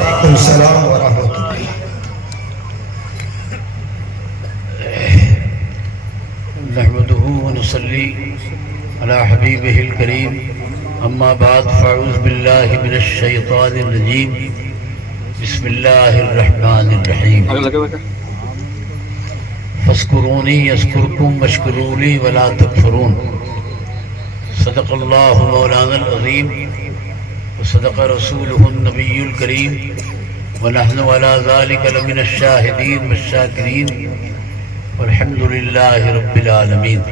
وعلیکم السلام ورحمۃ اللہ۔ نحمده ونصلي على حبيبه الكريم أما بعد فأعوذ بالله من الشيطان الرجيم بسم الله الرحمن الرحيم فاذكروني يذكركم واشكروا لي ولا تكفرون صدق الله مولانا العظيم وصدق رسوله النبي الكريم ونحن على ذلك لمن الشاهدين والشاكرين والحمد للہ رب العالمین۔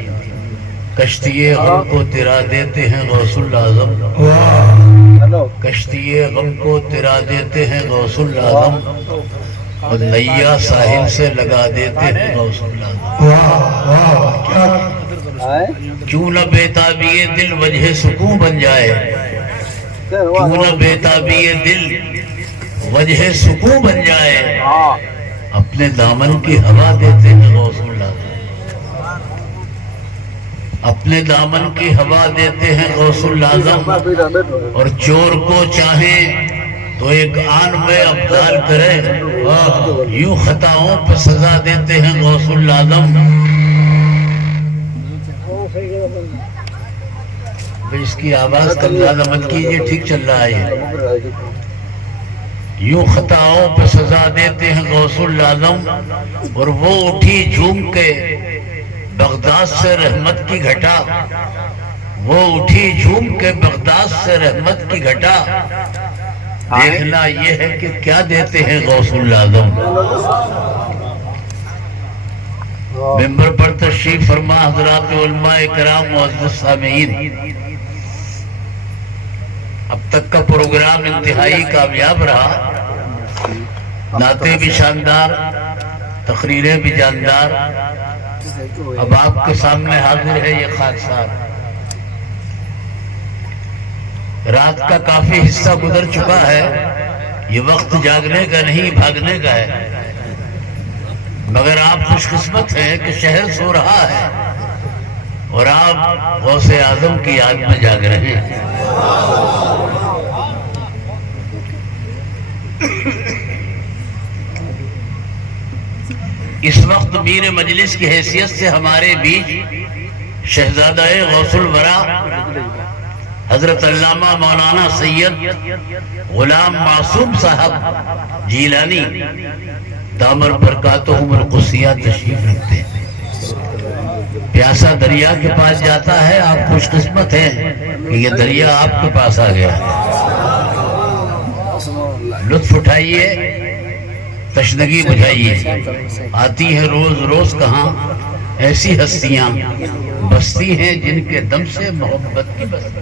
کشتی غم کو تیرا دیتے ہیں غوث الاعظم، کشتی غم کو تیرا دیتے ہیں غوث الاعظم، اور نیا ساحل سے لگا دیتے ہیں غوث الاعظم۔ کیوں نہ بیتابی دل وجہ سکون بن جائے، کیوں نہ بیتابی دل وجہ سکون بن جائے، اپنے دامن کی ہوا دیتے ہیں غوث اللہ، اپنے دامن کی ہوا دیتے ہیں غوث العظم، اور چور کو چاہیں تو ایک آن میں ابدال کرے، یوں خطاؤں پہ سزا دیتے ہیں غوث العظم۔ اس کی آواز کم زیادہ مت کیجئے، ٹھیک چل رہا ہے۔ یوں خطاؤں پہ سزا دیتے ہیں غوث العظم، اور وہ اٹھی جھوم کے بغداد سے رحمت کی گھٹا، وہ اٹھی جھوم کے بغداد سے رحمت کی گھٹا، دیکھنا یہ ہے کہ کیا دیتے ہیں غوث العظم۔ ممبر پر تشریف فرما حضرات علماء کرام معزز سامعین، اب تک کا پروگرام انتہائی کامیاب رہا، نعتیں بھی شاندار، تقریریں بھی جاندار۔ اب آپ کے سامنے حاضر ہے یہ خاکسار۔ رات کا کافی حصہ گزر چکا ہے، یہ وقت جاگنے کا نہیں بھاگنے کا ہے، مگر آپ خوش قسمت ہیں کہ شہر سو رہا ہے اور آپ غوث اعظم کی یاد میں جاگ رہے ہیں۔ اس وقت میر مجلس کی حیثیت سے ہمارے بیچ شہزادہ غوث الورا حضرت علامہ مولانا سید غلام معصوم صاحب جیلانی دامر برکاتہم القدسیہ تشریف رکھتے ہیں۔ پیاسا دریا کے پاس جاتا ہے، آپ خوش قسمت ہیں کہ یہ دریا آپ کے پاس آ گیا۔ لطف اٹھائیے، تشنگی بجھائیے۔ آتی ہیں روز روز کہاں ایسی ہستیاں، بستی ہیں جن کے دم سے محبت کی بستی۔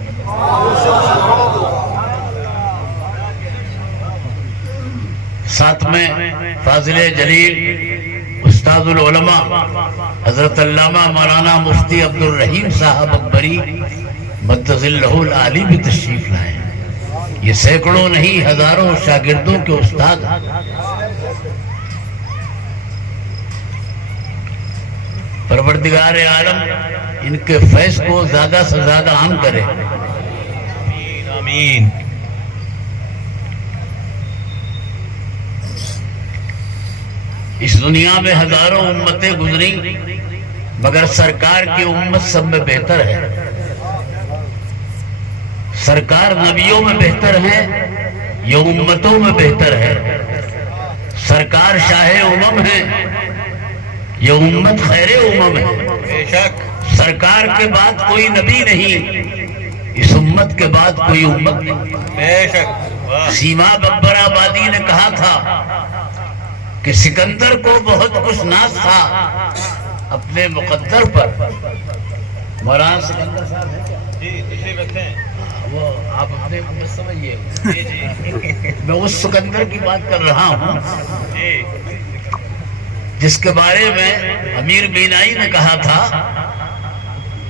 ساتھ میں فاضل جلیل استاد العلماء حضرت علامہ مولانا مفتی عبد الرحیم صاحب اکبری مدظلہ العالی بھی تشریف لائے۔ یہ سینکڑوں نہیں ہزاروں شاگردوں کے استاد، پروردگار عالم ان کے فیض کو زیادہ سے زیادہ عام کرے، آمین۔ اس دنیا میں ہزاروں امتیں گزری، مگر سرکار کی امت سب میں بہتر ہے۔ سرکار نبیوں میں بہتر ہے، یہ امتوں میں بہتر ہے۔ سرکار شاہ امم ہے، یہ امت خیر امم ہے۔ بے شک سرکار کے بعد کوئی نبی نہیں، اس امت کے بعد کوئی امت نہیں۔ بے شک سیما ببر آبادی نے کہا تھا کہ سکندر کو بہت کچھ ناز تھا اپنے مقدر پر۔ مولانا سکندر صاحب ہے کیا؟ جی تشریف رکھتے ہیں۔ وہ آپ اپنے امت سمجھئے، میں اس سکندر کی بات کر رہا ہوں جس کے بارے میں امیر بینائی نے کہا تھا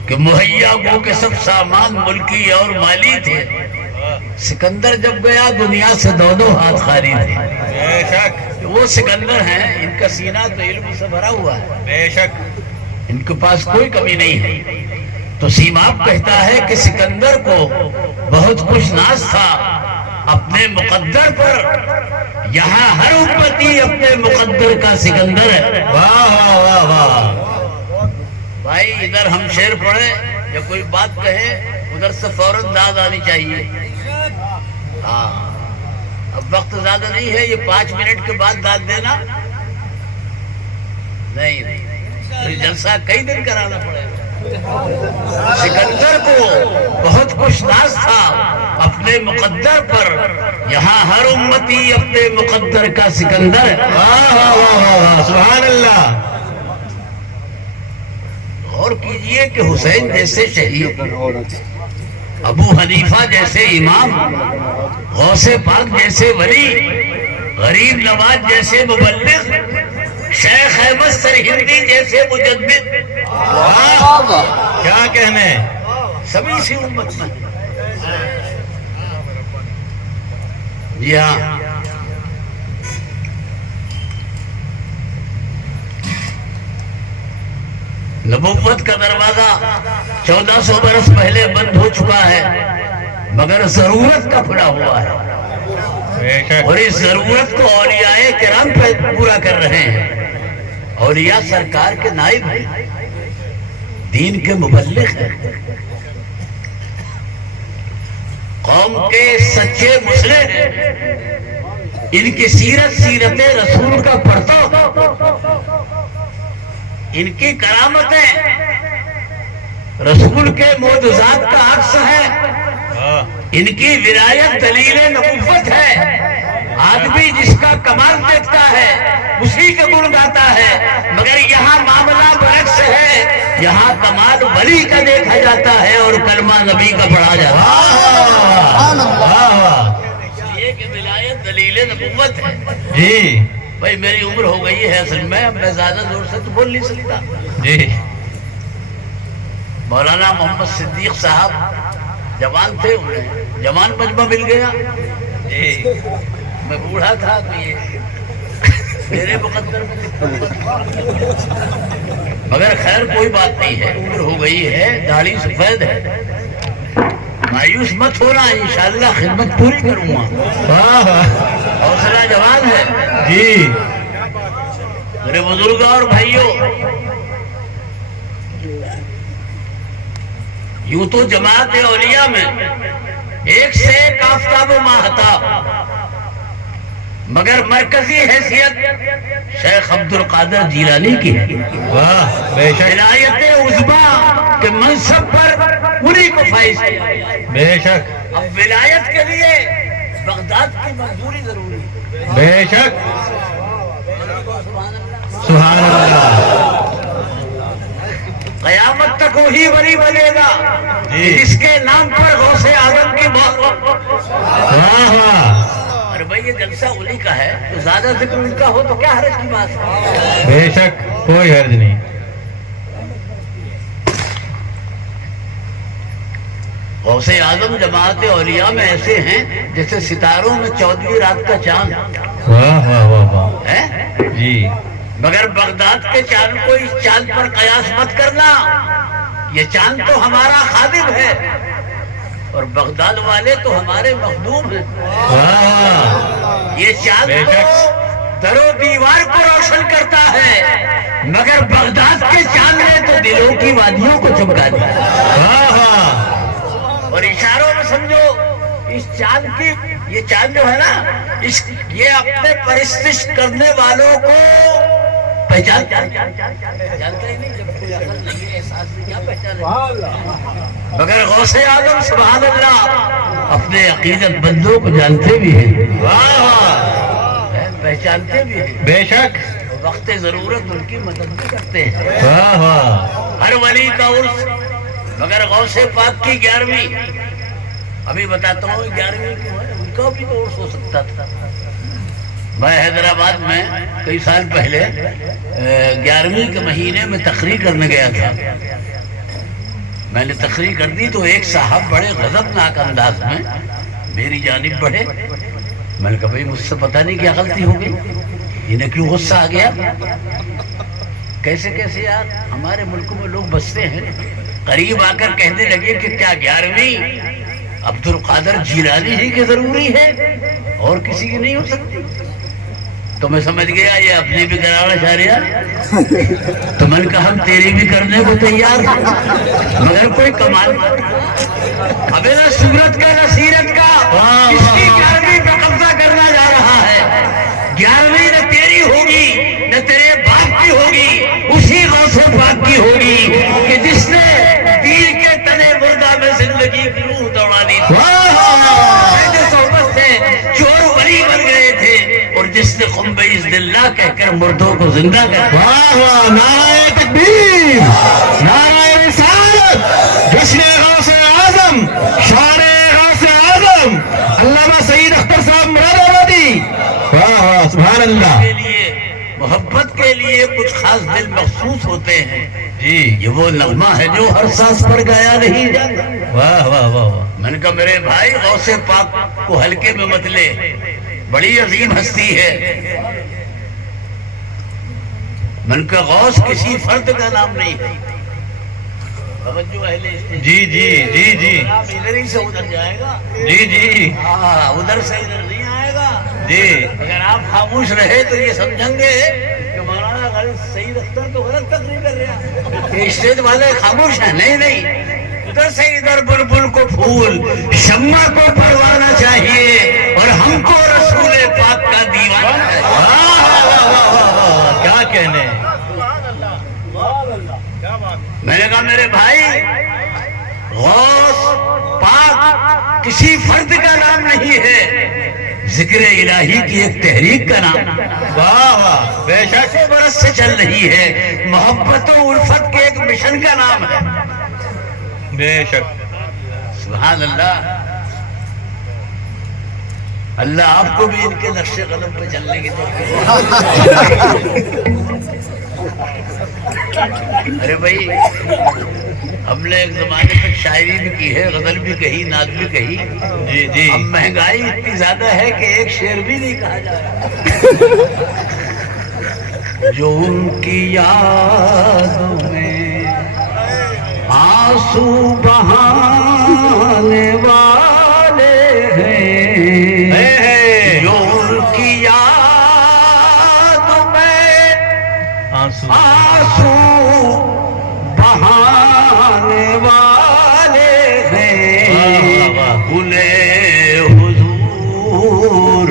کہ مہیا گو کے سب سامان ملکی اور مالی تھے، سکندر جب گیا دنیا سے دو دو ہاتھ خالی تھے۔ بے شک وہ سکندر ہیں، ان کا سینہ تو علم سے بھرا ہوا ہے، بے شک ان کے پاس کوئی کمی نہیں ہے۔ تو سیماب کہتا ہے کہ سکندر کو بہت کچھ ناز تھا اپنے مقدر پر، یہاں ہر امتی اپنے مقدر کا سکندر ہے۔ واہ واہ واہ واہ۔ بھائی ادھر ہم شعر پڑھیں یا کوئی بات کہے ادھر سے فوراً داد آنی چاہیے۔ ہاں اب وقت زیادہ نہیں ہے، یہ 5 منٹ کے بعد داد دینا نہیں، پھر جلسہ کئی دن کرانا پڑے گا۔ سکندر کو بہت خوش ناز تھا اپنے مقدر پر، یہاں ہر امتی اپنے مقدر کا سکندر ہے۔ واہ واہ واہ واہ، سبحان اللہ۔ غور کیجئے کہ حسین جیسے شہید، ابو حنیفہ جیسے امام، غوث پاک جیسے ولی، غریب نواز جیسے مبلغ، شیخ احمد سرہندی جیسے مجدد، کیا کہنے، سبھی سی امت میں۔ جی ہاں، نبوت کا دروازہ 1400 برس پہلے بند ہو چکا ہے، مگر ضرورت کا کھلا ہوا ہے، بے شک۔ اور اس ضرورت کو اولیاء کرام پہ پورا کر رہے ہیں۔ اولیاء سرکار کے نائب ہیں، دین کے مبلغ ہیں، قوم کے سچے مسلم ہیں، ان کی سیرت سیرت رسول کا پرتو، ان کی کرامتیں رسول کے معجزات کا عکس ہے، ان کی ولایت دلیل نبوت ہے۔ آدمی جس کا کمال دیکھتا ہے اسی کے گن گاتا ہے، مگر یہاں معاملہ برعکس ہے، یہاں کمال ولی کا دیکھا جاتا ہے اور کلمہ نبی کا پڑھا جاتا ہے۔ یہ کہ ولایت دلیل نبوت ہے۔ جی بھائی میری عمر ہو گئی ہے اصل میں، اب میں زیادہ زور سے تو بول نہیں سکتا۔ جی مولانا محمد صدیق صاحب جوان تھے، انہیں جوان مجمع مل گیا، میں بوڑھا تھا تو یہ میرے مقدر میں، مگر خیر کوئی بات نہیں ہے، عمر ہو گئی ہے، داڑھی سفید ہے، مایوس مت ہونا، انشاءاللہ خدمت پوری کروں گا، واہ واہ، حوصلہ جوان ہے۔ جی میرے بزرگ اور بھائیوں، یوں تو جماعت اولیاء میں ایک سے ایک آفتاب و ماہتا، مگر مرکزی حیثیت شیخ عبد القادر جیلانی کی ہے۔ واہ، بے شک ولایت عظمیٰ کے منصب پر انہی کو فائز کیا۔ بے شک اب ولایت کے لیے بغداد کی منظوری ضروری ہے۔ بے شک، سبحان اللہ۔ قیامت تک وہی ولی بنے گا جس کے نام پر غوث اعظم کی موت۔ واہ واہ، ارے بھائی یہ جلسہ ولی کا ہے تو زیادہ ذکر ان کا ہو تو کیا حرج کی بات ہے؟ بے شک کوئی حرج نہیں۔ غوث اعظم جماعت اولیاء میں ایسے ہیں جیسے ستاروں میں 14ویں رات کا چاند واہ واہ واہ واہ، ہے، جی مگر بغداد کے چاند کو اس چاند پر قیاس مت کرنا، یہ چاند تو ہمارا خادم ہے اور بغداد والے تو ہمارے مخدوم ہیں۔ واہ، یہ چاند بے تو شک، در و دیوار کو روشن کرتا ہے، مگر بغداد کے چاند نے تو دلوں کی وادیوں کو چمکا دیا۔ واہ واہ، اور اشاروں میں سمجھو اس چاند کی، یہ چاند جو ہے نا، یہ اپنے پرستش کرنے والوں کو پہچانتا ہی نہیں، جب کوئی عقل نہیں ہے، احساس نہیں، کیا پہچانے؟ مگر غوث اعظم سبحان اللہ اپنے عقیدت بندوں کو جانتے بھی ہیں، واہ واہ، پہچانتے بھی ہیں، بے شک، وقت ضرورت ان کی مدد بھی کرتے ہیں۔ واہ واہ، ہر ولی کا عرس، مگر غوث پاک کی 11ویں، ابھی بتاتا ہوں 11ویں کیوں ہے، ان کا بھی تو عرس ہو سکتا تھا۔ میں حیدرآباد میں کئی سال پہلے 11ویں کے مہینے میں تقریر کرنے گیا تھا، میں نے تقریر کر دی تو ایک صاحب بڑے غضبناک انداز میں میری جانب بڑھے، میں نے کہا بھائی مجھ سے پتہ نہیں کیا غلطی ہو گئی، انہیں کیوں غصہ آ گیا؟ کیسے کیسے یار، ہمارے ملک میں لوگ بستے ہیں، قریب آ کر کہنے لگے کہ کیا 11ویں عبد القادر جیلانی ہی کی ضروری ہے اور کسی کی نہیں ہو سکتی. تو میں سمجھ گیا یہ اپنی بھی کرانا چاہ رہا. تو میں نے کہا ہم تیری بھی کرنے کو تیار ہیں مگر کوئی کمال اب نہ صورت کا نہ سیرت کا. اس کی 11ویں پہ قبضہ کرنا جا رہا ہے. 11ویں نہ تیری ہوگی نہ تیرے باپ کی ہوگی, اسی غوث پاک کی ہوگی کہ جس نے دین کے تنے مردہ میں زندگی کی روح دوڑا دی تھی, جو صحبت سے چور ولی بن گئے تھے, اور جس نے خنبِ اذن اللہ کہہ کر مردوں کو زندہ کر. واہ واہ, نعرہ تکبیر, نعرہ رسالت, جشن غوث اعظم, شعر غوث اعظم علامہ سعید اختر صاحب مراد آبادی. واہ واہ, سبحان اللہ. کے لیے محبت کے لیے کچھ خاص دل مخصوص ہوتے ہیں. جی, یہ وہ نغمہ ہے جو ہر سانس پر گایا نہیں جاتا. واہ واہ واہ واہ. میں نے کہا میرے بھائی غوث پاک کو ہلکے میں مت لے, بڑی عظیم ہستی ہے. میں نے کہا غوث کسی فرد کا نام نہیں ہے. توجہ اہل استجابہ. جی جی جی جی آپ ادھر ہی سے ادھر جائے گا. جی جی ہاں, ادھر سے ادھر نہیں آئے گا. جی. اگر آپ خاموش رہے تو یہ سمجھیں گے کہ مولانا غلط سعید اختر تو غلط تقریر کر رہا ہے, یہ اسٹیج والے خاموش ہیں. نہیں نہیں, ادھر سے ادھر بلبل کو پھول, شمع کو پروانہ چاہیے, اور ہم کو رسول پاک کا دیوانہ ہے. واہ واہ واہ واہ واہ, کیا کہنے. میں نے کہا میرے بھائی غوث پاک کسی فرد کا نام نہیں ہے, ذکر الہی کی ایک تحریک کا نام. واہ واہ, بے شک, 6 برس سے چل رہی ہے, محبت و الفت کے ایک مشن کا نام ہے. بے شک. سبحان اللہ. اللہ آپ کو بھی ان کے نقش قدم پہ چلنے کی توفیق. ارے بھائی, ہم نے ایک زمانے تک شاعری بھی کی ہے, غزل بھی کہی, نعت بھی کہی. جی جی. اب مہنگائی اتنی زیادہ ہے کہ ایک شعر بھی نہیں کہا جا رہا. جو ان کی یادوں میں آنسو بہانے والے ہیں, جو ان کی یادوں میں آنسو آنسو بہانے والے ہیں, انہیں حضور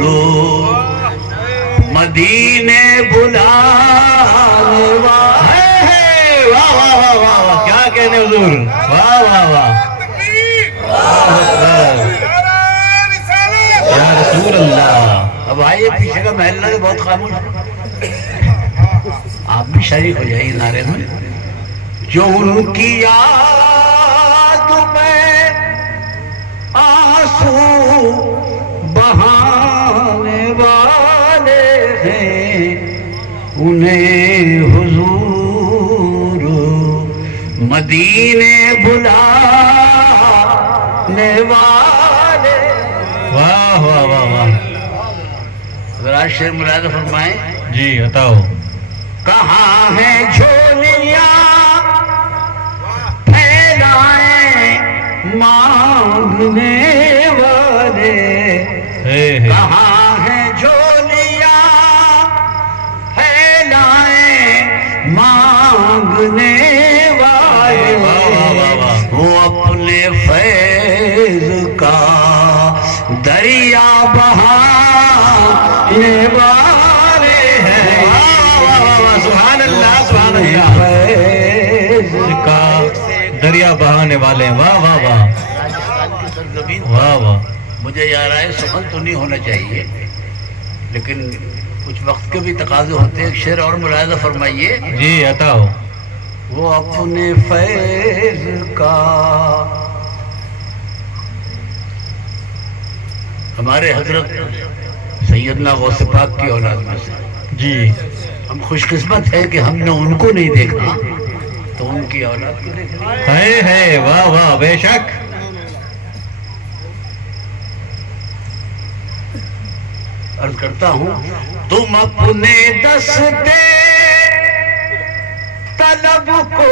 مدینے بلانے والے ہیں. واہ واہ واہ واہ واہ, کیا کہنے حضور. واہ واہ واہ, یا رسول اللہ. اب آئیے پیچھے کا محلہ تو بہت خاموش ہے, آپ بھی شریک ہو جائیے نعرے میں. جو ان کی یاد میں آنسو بہانے والے ہیں, انہیں حضور مدینے بلانے والے. واہ واہ واہ واہ. ذرا شعر ملاحظہ فرمائیں. جی بتاؤ. کہاں ہیں جھولیاں پھیلائیں مانگنے والے, کہاں ہیں جھولیاں پھیلائیں مانگنے والے, وہ اپنے فیض کا دریا بہانے والے ہیں. سبحان اللہ, سبحان اللہ. فیض کا دریا بہانے والے. واہ واہ واہ واہ واہ. مجھے یار آئے سخن تو نہیں ہونا چاہیے, لیکن کچھ وقت کے بھی تقاضے ہوتے ہیں. ایک شعر اور ملاحظہ فرمائیے. جی بتاؤ. وہ اپنے فیض کا, ہمارے حضرت سیدنا غوث پاک کی اولاد میں سے. جی, ہم خوش قسمت ہے کہ ہم نے ان کو نہیں دیکھا تو ان کی اولاد کو دیکھ لی. ہے, واہ واہ, بے شک. عرض کرتا ہوں, تم اپنے دستے طلب کو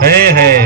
ہے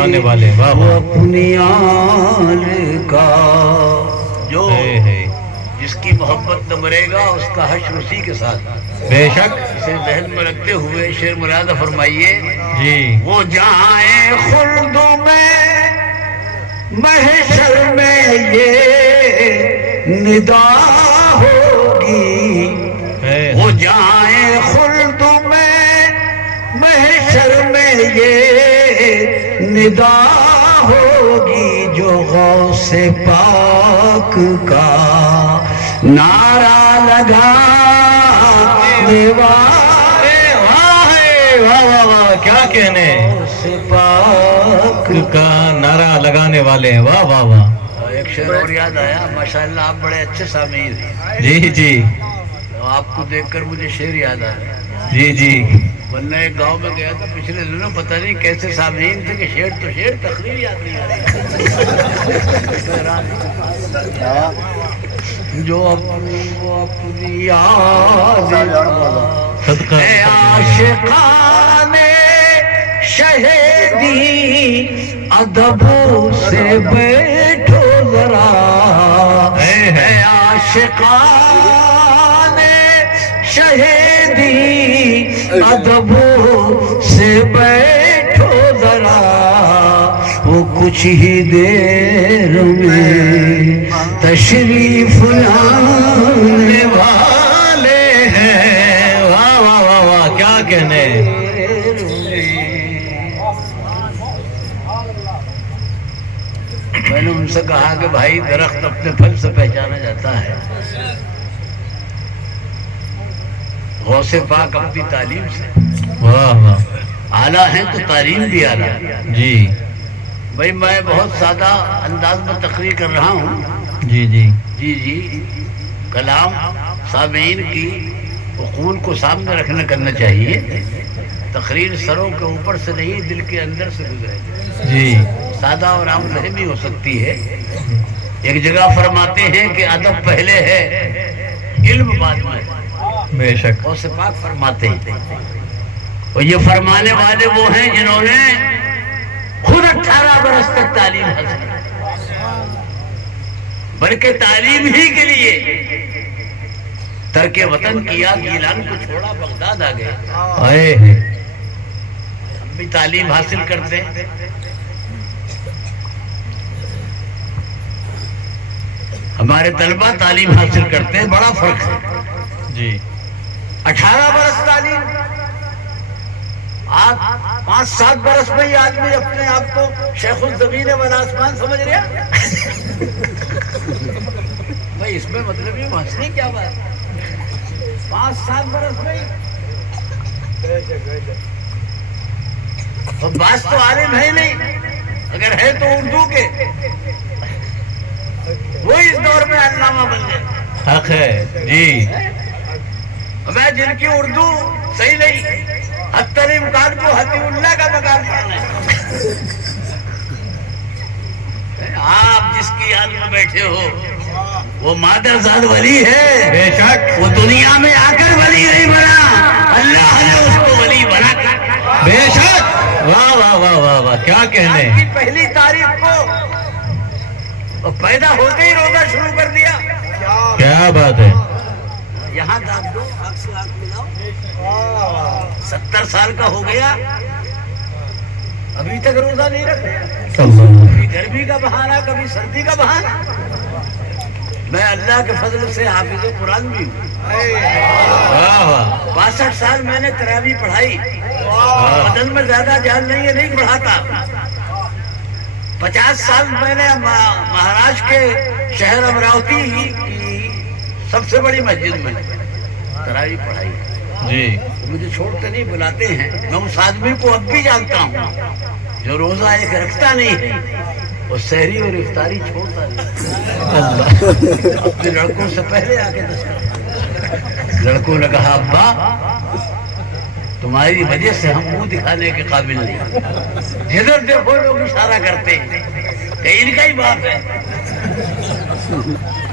لٹانے والے واہ وہ واہ اپنی آل کا جو جس کی محبت نہ مرے گا اس کا حشر اسی کے ساتھ بے شک اسے ذہن میں رکھتے ہوئے شعر مرادہ فرمائیے جی وہ جائیں خلد میں محشر میں یہ ندا ہوگی وہ جائیں خلد میں محشر میں یہ ندا ہوگی جو غوث پاک کا نعرہ لگانے والے واہ واہ واہ کیا کہنے غوث پاک کا نعرہ لگانے والے ہیں واہ واہ واہ ایک شعر اور یاد آیا ماشاءاللہ آپ بڑے اچھے سامعین ہیں جی جی آپ کو دیکھ کر مجھے شعر یاد آیا جی جی ورنہ ایک گاؤں میں گیا تھا پچھلے دنوں پتہ نہیں کیسے سامعین تھے کہ شعر تو شعر تقریر یاد نہیں آ رہی جو اپنی یاد صدقہ اے عاشقان شہیدی ادب سے بیٹھو ذرا اے عاشقان شہیدی ادب سے بیٹھو ذرا وہ کچھ ہی دیر میں تشریف لانے والے ہیں واہ واہ واہ واہ کیا کہنے میں نے ان سے کہا کہ بھائی درخت اپنے پھل سے پہچانا جاتا ہے غوث پاک اپنی تعلیم سے واہ واہ اعلیٰ ہیں تو تعلیم بھی اعلیٰ جی بھائی میں بہت سادہ انداز میں تقریر کر رہا ہوں جی جی جی جی کلام سامعین کی عقول کو سامنے رکھنا کرنا چاہیے تقریر سروں کے اوپر سے نہیں دل کے اندر سے گزرے جی سادہ اور عام فہمی ہو سکتی ہے ایک جگہ فرماتے ہیں کہ ادب پہلے ہے علم بعد میں بے شک غوث پاک فرماتے ہیں اور یہ فرمانے والے وہ ہیں جنہوں نے خود 18 برس تک تعلیم حاصل کی بلکہ تعلیم ہی کے لیے ترک وطن کیا گیلان کو چھوڑا بغداد آ گئے آئے ہم بھی تعلیم حاصل کرتے ہیں ہمارے طلبہ تعلیم حاصل کرتے ہیں بڑا فرق ہے جی 18 برس تعلیم آپ 5-7 برس میں یہ آدمی اپنے آپ کو شیخ الزمین والآسمان سمجھ رہا بھائی اس میں مطلب یہ ہنسنے کیا بات 5-7 برس میں اور بعض تو عالم ہے نہیں اگر ہے تو اردو کے وہ اس دور میں علامہ بن گئے حق ہے جی میں جن کی اردو صحیح نہیں حتی الامکان کو حتیم اللہ کا مقام کرنا ہے آپ جس کی یاد میں بیٹھے ہو وہ مادر زاد ولی ہے بے شک وہ دنیا میں آ کر ولی نہیں بنا اللہ نے اس کو ولی بنا کر بے شک واہ واہ واہ واہ واہ کیا کہنے کی پہلی تاریخ کو پیدا ہوتے ہی روزہ شروع کر دیا کیا بات ہے یہاں داد دو آنکھ سے آنکھ ملاؤ 70 سال کا ہو گیا ابھی تک روزہ نہیں رکھا کبھی گرمی کا بہانہ کبھی سردی کا بہانہ میں اللہ کے فضل سے حافظ قرآن بھی ہوں 62 سال میں نے تراویح پڑھائی بدن میں زیادہ جان نہیں ہے نہیں پڑھاتا 50 سال میں نے مہاراشٹر کے شہر امراوتی کی سب سے بڑی مسجد میں تراویح پڑھائی جی مجھے چھوڑ کے نہیں بلاتے ہیں. میں اس آدمی کو اب بھی جانتا ہوں جو روزہ ایک رکھتا نہیں ہے اور سحری اور افطاری چھوڑتا نہیں. اپنے لڑکوں سے پہلے آ کے لڑکوں نے کہا ابا تمہاری وجہ سے ہم منہ دکھانے کے قابل نہیں. جدھر دیکھو لوگ اشارہ کرتے ہیں کہ ان کا ہی بات ہے.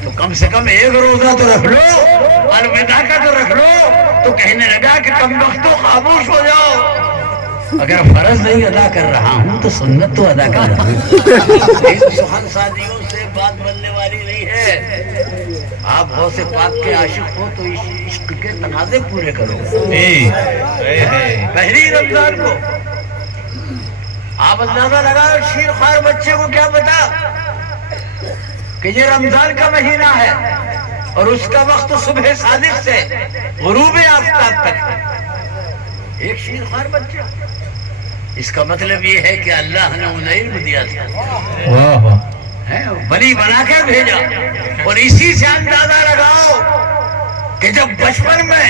تو کم سے کم ایک روزہ تو رکھ لو, الوداع کا تو رکھ لو. تو کہنے لگا کہ کم وقت تو خاموش ہو جاؤ. اگر فرض نہیں ادا کر رہا ہوں تو سنت تو ادا کر رہا ہوں. ان سخن سادیوں سے بات بننے والی نہیں ہے. آپ غوث پاک کے عاشق ہو تو عشق کے تقاضے پورے کرو. پہلی رمضان کو آپ اندازہ لگاؤ شیر خوار بچے کو کیا پتا کہ یہ رمضان کا مہینہ ہے اور اس کا وقت صبح صادق سے غروب آفتاب تک. ایک شیر خوار بچہ, اس کا مطلب یہ ہے کہ اللہ نے انہیں علم دیا تھا, ولی بنا کر بھیجا. اور اسی سے اندازہ لگاؤ کہ جب بچپن میں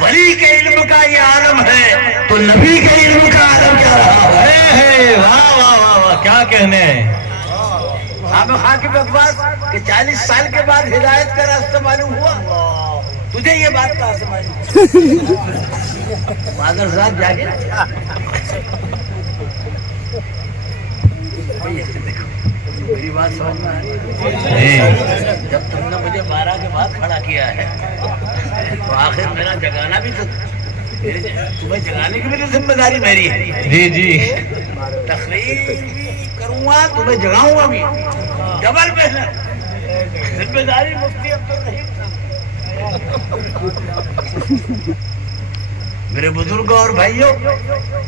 ولی کے علم کا یہ عالم ہے تو نبی کے علم کا عالم کیا رہا ہے. واہ واہ واہ واہ, کیا کہنے ہیں. خواہ کی بکواس کہ 40 سال کے بعد ہدایت کا راستہ معلوم ہوا. تجھے یہ بات کہاں سے معلوم؟ فادر صاحب جاگے میری بات سمجھ میں آئی. جب تم نے مجھے 12 کے بعد کھڑا کیا ہے تو آخر میرا جگانا بھی تو تمہیں جگانے کی میری ذمہ داری میری ہے. جی جی تقریر بھی کروں گا, تمہیں جگاؤں گا بھی, ڈبل محنت. ذمہ داری مفتی عبدالرحیم. میرے بزرگوں اور بھائیوں,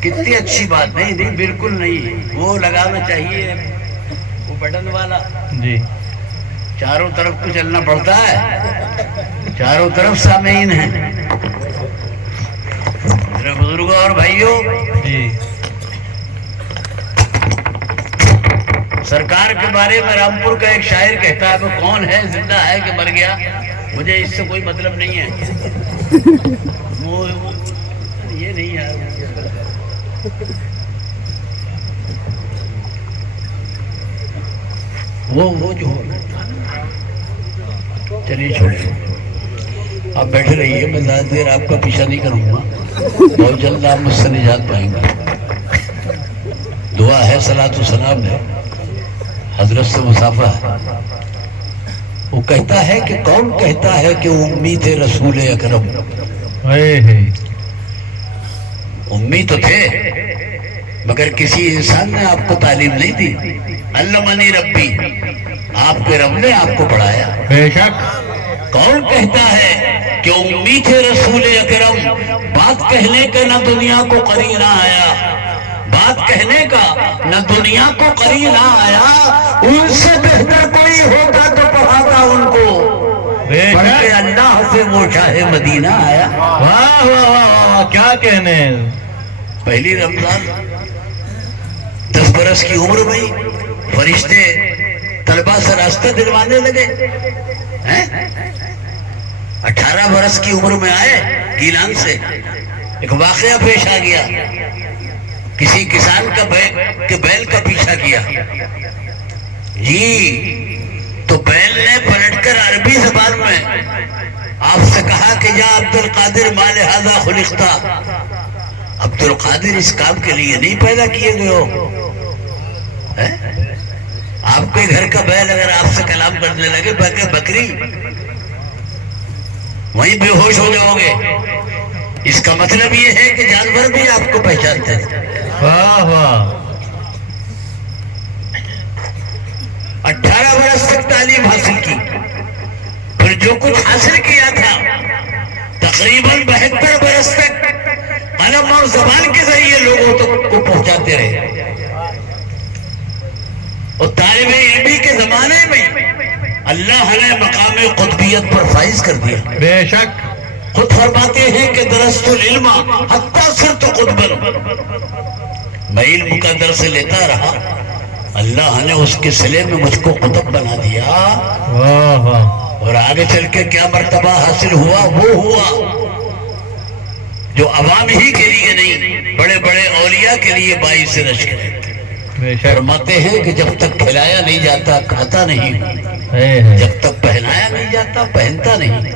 کتنی اچھی بات. نہیں بالکل نہیں, وہ لگانا چاہیے وہ بٹن والا. جی چاروں طرف کو چلنا پڑتا ہے, چاروں طرف سامعین ہیں. میرے بزرگوں اور بھائیوں, جی سرکار کے بارے میں رامپور کا ایک شاعر کہتا ہے, وہ کون ہے, زندہ ہے کہ مر گیا, مجھے اس سے کوئی مطلب نہیں ہے. یہ نہیں ہے وہ جو چلیے چھوڑیے, آپ بیٹھے رہیے. میں زیادہ دیر آپ کا پیچھا نہیں کروں گا, بہت جلد آپ مجھ سے نجات پائیں گے. دعا ہے, صلاۃ و سلام ہے, حضرت سے مسافہ ہے. وہ کہتا ہے کہ کون کہتا ہے کہ امید ہے رسول اکرم. امید تو تھے مگر کسی انسان نے آپ کو تعلیم نہیں دی. علمنی ربی, آپ کے رب نے آپ کو پڑھایا. بے شک. کون کہتا ہے کہ امید ہے رسول اکرم. بات کہنے کا نہ دنیا کو قرینہ آیا, بات کہنے کا نہ دنیا کو قرینہ آیا. ان سے بہتر کوئی ہوتا تو پڑھاتا ان کو, بلکہ اللہ سے وہ شاہ مدینہ آیا. واہ واہ واہ, کیا کہنے. پہلی رمضان 10 برس کی عمر میں فرشتے طلبہ سے راستہ دلوانے لگے. 18 برس کی عمر میں آئے گیلان سے. ایک واقعہ پیش آ گیا, کسی کسان کا بیل کا پیچھا کیا جی, تو بیل نے پلٹ کر عربی زبان میں آپ سے کہا کہ یا عبد القادر ما لہذا خلقتا. عبد القادر اس کام کے لیے نہیں پیدا کیے گئے ہو. آپ کے گھر کا بیل اگر آپ سے کلام کرنے لگے بکری, وہیں بے ہوش ہو جاؤ گے. اس کا مطلب یہ ہے کہ جانور بھی آپ کو پہچانتے ہیں. واہ واہ. 18 برس تک تعلیم حاصل کی, پھر جو کچھ حاصل کیا تھا تقریباً 72 برس تک قلم اور زبان کے ذریعے لوگوں تک کو پہنچاتے رہے. اور طالب علمی کے زمانے میں اللہ نے مقام قطبیت پر فائز کر دیا. بے شک. خود فرماتے ہیں کہ درست العلم حتی صرت قطبا. میں علم کا درس لیتا رہا, اللہ نے اس کے صلے میں مجھ کو قطب بنا دیا. واہ واہ. اور آگے چل کے کیا مرتبہ حاصل ہوا وہ ہوا. جو عوام ہی کے لیے نہیں بڑے بڑے اولیاء کے لیے باعث رشک ہے. فرماتے ہیں کہ جب تک کھلایا نہیں جاتا کھاتا نہیں, جب تک پہنایا نہیں جاتا پہنتا نہیں.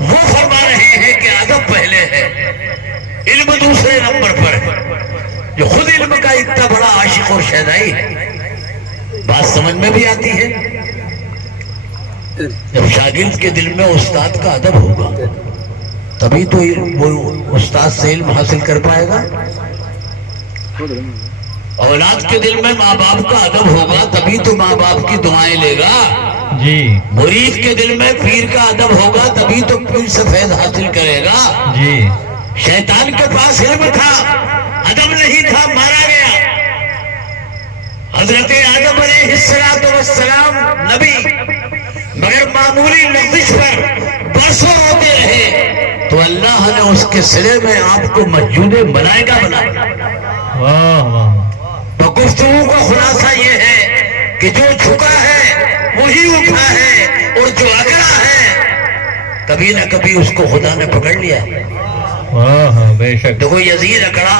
وہ فرما رہے ہیں کہ ادب پہلے ہے, علم دوسرے نمبر پر ہے. جو خود علم کا اتنا بڑا عاشق اور شیدائی ہے, بات سمجھ میں بھی آتی ہے. جب شاگرد کے دل میں استاد کا ادب ہوگا تبھی تو وہ استاد سے علم حاصل کر پائے گا. اولاد کے دل میں ماں باپ کا ادب ہوگا تبھی تو ماں باپ کی دعائیں لے گا. جی. مرید کے دل میں پیر کا ادب ہوگا تبھی تو پیر سے فیض حاصل کرے گا. جی. شیطان کے پاس علم تھا, ادب نہیں تھا, مارا گیا. حضرت آدم علیہ السلام نبی, مگر معمولی لغزش پر برسوں ہوتے رہے تو اللہ نے اس کے سرے میں آپ کو مسجود ملائکہ بنایا. تو گفتگو کا خلاصہ یہ ہے کہ جو جھکا ہے وہی اٹھا ہے, اور جو اکڑا ہے کبھی نہ کبھی اس کو خدا نے پکڑ لیا. بے شک. دیکھو یزید اکڑا,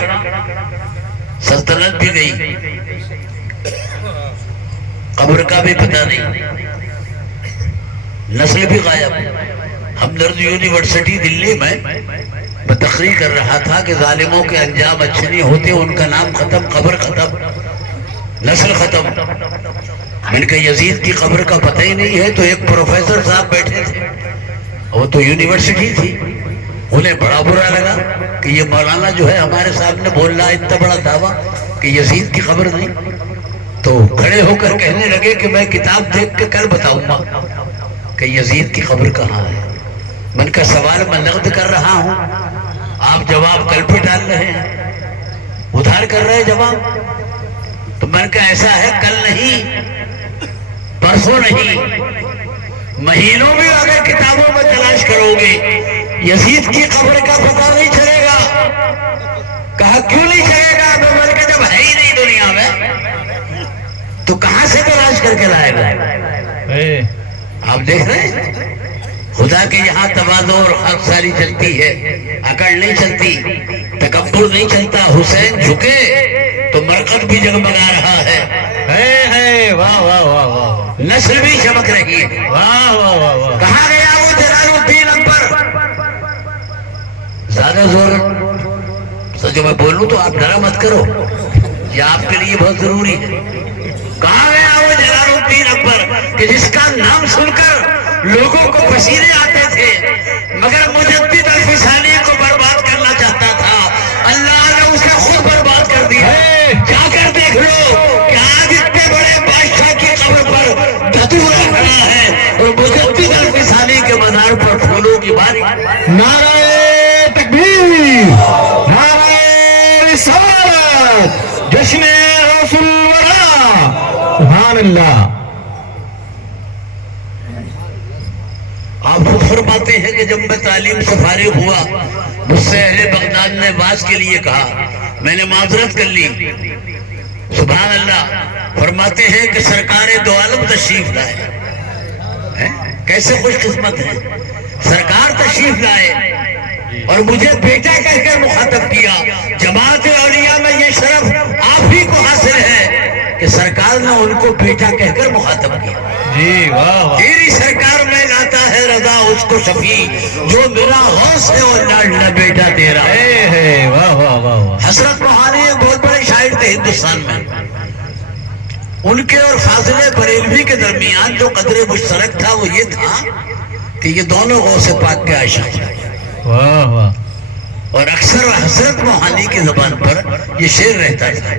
سلطنت بھی گئی, قبر کا بھی پتہ نہیں, نسل بھی غائب. ہمدرد یونیورسٹی دلی میں تقریر کر رہا تھا کہ ظالموں کے انجام اچھے نہیں ہوتے, ان کا نام ختم, قبر ختم, نسل ختم. میں نے کہا یزید کی قبر کا پتہ ہی نہیں ہے. تو ایک پروفیسر صاحب بیٹھے تھے, وہ تو یونیورسٹی تھی, انہیں بڑا برا لگا کہ یہ مولانا جو ہے ہمارے سامنے بول رہا ہے اتنا بڑا دعویٰ کہ یزید کی قبر نہیں. تو کھڑے ہو کر کہنے لگے کہ میں کتاب دیکھ کے کل بتاؤں گا کہ یزید کی قبر کہاں ہے. میں نے کہا سوال میں نقد کر رہا ہوں, آپ جواب کل پہ ڈال رہے ہیں, ادھار کر رہے ہیں جواب. تو میں نے کہا ایسا ہے کل نہیں, پرسوں نہیں, مہینوں میں اگر کتابوں میں تلاش کرو گے یزید کی قبر کا پتہ نہیں چلے گا. کہا کیوں نہیں چلے گا؟ میں نے کہا جب ہے ہی نہیں دنیا میں تو کہاں سے تلاش کر کے لائے گا؟ آپ دیکھ رہے ہیں خدا کے یہاں تواضع اور خاکساری چلتی ہے, اکڑ نہیں چلتی, تکبر نہیں چلتا. حسین جھکے تو مرکز بھی جگمگا رہا ہے. واہ واہ واہ واہ. نسل بھی چمک رہی ہے. واہ واہ واہ واہ. کہاں گیا وہ جلال الدین اکبر؟ زیادہ زور جو میں بولوں تو آپ ڈرا مت کرو, یہ آپ کے لیے بہت ضروری ہے. کہاں گیا وہ جلال الدین اکبر کہ جس کا نام سن کر لوگوں کو پسینے آتے تھے, مگر مجدد الفسانی کو برباد کرنا چاہتا تھا, اللہ نے اسے خود برباد کر دیا. جا کر دیکھ لو کہ آج اتنے بڑے بادشاہ کی قبر پر دھتورا کھڑا ہے اور مجدد الفسانی کے مزار پر پھولوں کی باری. نعرہ تکبیر, نعرہ رسالت, جشن رسول الورا. سبحان اللہ. آپ خود فرماتے ہیں کہ جب میں تعلیم سے فارغ ہوا مجھ سے اہل بغداد نے واز کے لیے کہا, میں نے معذرت کر لی. سبحان اللہ. فرماتے ہیں کہ سرکار دو عالم تشریف لائے. کیسے خوش قسمت ہے, سرکار تشریف لائے اور مجھے بیٹا کہہ کر مخاطب کیا. جماعت اولیاء میں یہ شرف آپ ہی کو حاصل ہے کہ سرکار نے ان کو بیٹا کہہ کر مخاطب کیا. جی واہ. تیری سرکار میں لاتا ہے رضا اس کو شفیع, جو میرا غوث ہے اور لاڈلا بیٹا تیرا. واہ واہ واہ. حضرت موہانی ایک بہت بڑے شاعر تھے ہندوستان میں. ان کے اور فاضل بریلوی کے درمیان جو قدر مشترک تھا وہ یہ تھا کہ یہ دونوں غوث پاک کے عاشق ہیں. واہ واہ. اور اکثر حضرت موہانی کی زبان پر یہ شعر رہتا تھا.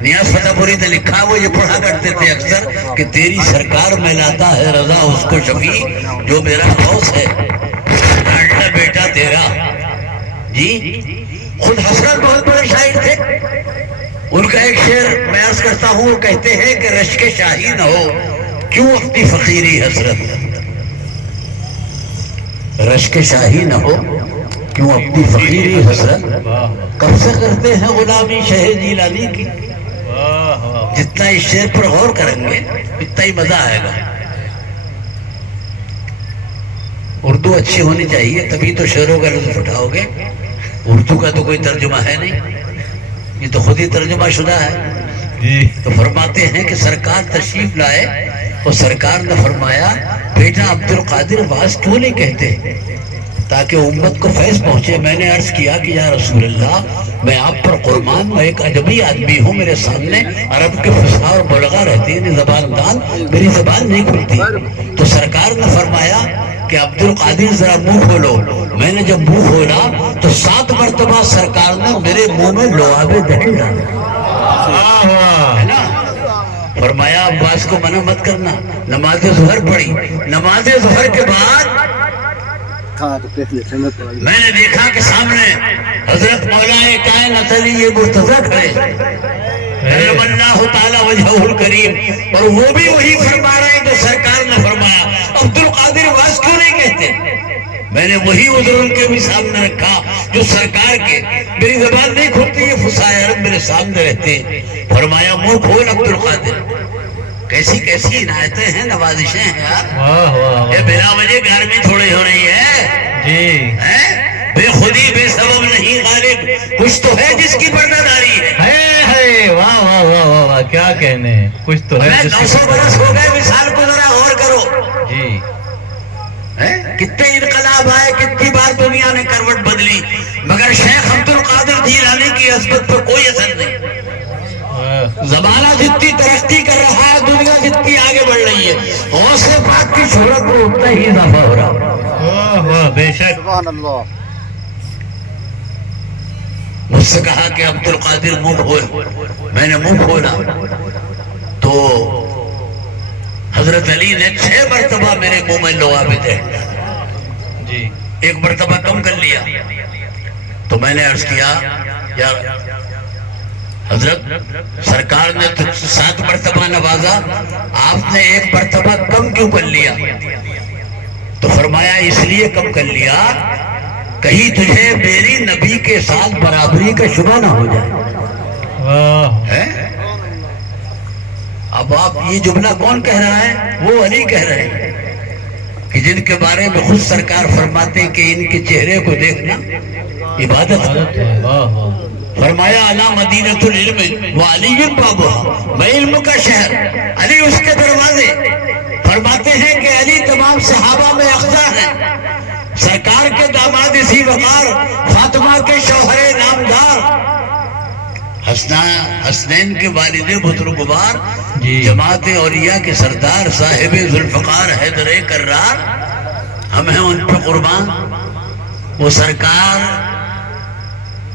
نیاز فتح پوری نے لکھا, وہ یہ پڑھا کرتے تھے اکثر کہ تیری سرکار میں لاتا ہے رضا اس کو شفیع, جو میرا غوث ہے لاڈلا بیٹا تیرا. جی خود حضرت بہت بڑے شاعر تھے. ان کا ایک شعر میں عرض کرتا ہوں, وہ کہتے ہیں کہ رشک شاہی نہ ہو کیوں اپنی فقیری حسرت, رشک شاہی نہ ہو کیوں اپنی فقیری حسرت, کب سے کرتے ہیں غلامی شہ جیلانی کی. جتنا اس شعر پر غور کریں گے اتنا ہی مزہ آئے گا. اردو اچھی ہونی چاہیے تبھی تو شعروں کا لطف اٹھاؤ گے. اردو کا تو کوئی ترجمہ ہے نہیں, یہ تو خود ہی ترجمہ شدہ ہے. تو فرماتے ہیں کہ سرکار تشریف لائے اور سرکار نے فرمایا بیٹا عبد القادر واز کیوں نہیں کہتے تاکہ امت کو فیض پہنچے. میں نے عرض کیا کہ یا رسول اللہ میں آپ پر قربان, میں ایک اجمی آدمی ہوں, میرے سامنے عرب کے فصحا اور بلغا رہتے ہیں, زبان دان, میری زبان نہیں کھلتی. تو سرکار نے فرمایا کہ عبد القادر ذرا منہ کھولو. میں نے جب منہ کھولا تو 7 مرتبہ سرکار نے میرے منہ میں لعاب دہن ڈالا ہے نا. فرمایا عباس کو منع مت کرنا. نماز ظہر پڑھی. نماز ظہر کے بعد میں نے دیکھا کہ سامنے حضرت مولا کائنات علی یہ مرتضی کھڑے کرم اللہ تعالی وجہہ الکریم, اور وہ بھی وہی فرما رہے ہیں جو سرکار نے فرمایا. عبد القادر واز کیوں نہیں کہتے؟ میں نے وہی عذر ان کے بھی سامنے رکھا جو سرکار کے, میری زبان نہیں کھلتی, یہ فصاحِ عرب میرے سامنے رہتے ہیں. فرمایا منہ کھول عبد القادر. کیسی کیسی عنایتیں ہیں, نوازشیں ہیں یار. یہ بلا وجہ گرمی تھوڑی ہو رہی ہے جی, بے خودی بے سبب نہیں غالب, کچھ تو ہے جس کی پردہ داری ہے. واہ واہ واہ واہ واہ, کیا کہنے, کچھ تو ہے. 900 برس ہو گئے مثال کو ذرا غور کرو جی. کتنے انقلاب آئے, کتنی بار دنیا نے کروٹ بدلی, مگر شیخ عبد القادر جیلانی کی عظمت پر کوئی اثر نہیں. زمانہ جتنی ترقی کر رہا ہے, دنیا جتنی آگے بڑھ رہی ہے, غوث پاک کی شہرت میں اتنا ہی اضافہ ہو رہا. بے شک. سبحان اللہ. مجھ سے کہا کہ عبد القادر منہ کھول. میں نے منہ کھولا تو حضرت علی نے 6 مرتبہ میرے منہ میں لعاب دہن جی. 1 مرتبہ کم کر لیا. تو میں نے عرض کیا یا حضرت سرکار نے 7 مرتبہ نوازا, آپ نے 1 مرتبہ کم کیوں کر لیا؟ تو فرمایا اس لیے کم کر لیا کہیں تجھے میری نبی کے ساتھ برابری کا شبہ نہ ہو جائے. اب آپ یہ جملہ کون کہہ رہا ہے؟ وہ علی کہہ رہے ہیں کہ جن کے بارے میں خود سرکار فرماتے ہیں کہ ان کے چہرے کو دیکھنا عبادت ہے. فرمایا الا مدینۃ العلم وعلی بابها, میں علم کا شہر, علی اس کے دروازے. فرماتے ہیں کہ علی تمام صحابہ میں افضل ہیں. سرکار کے داماد ذی وقار, فاطمہ کے شوہر نامدار, حسنین کے والد بزرگوار, جماعت اولیاء کے سردار, صاحب ذوالفقار حیدر کرار, ہم ہیں ان پہ قربان. وہ سرکار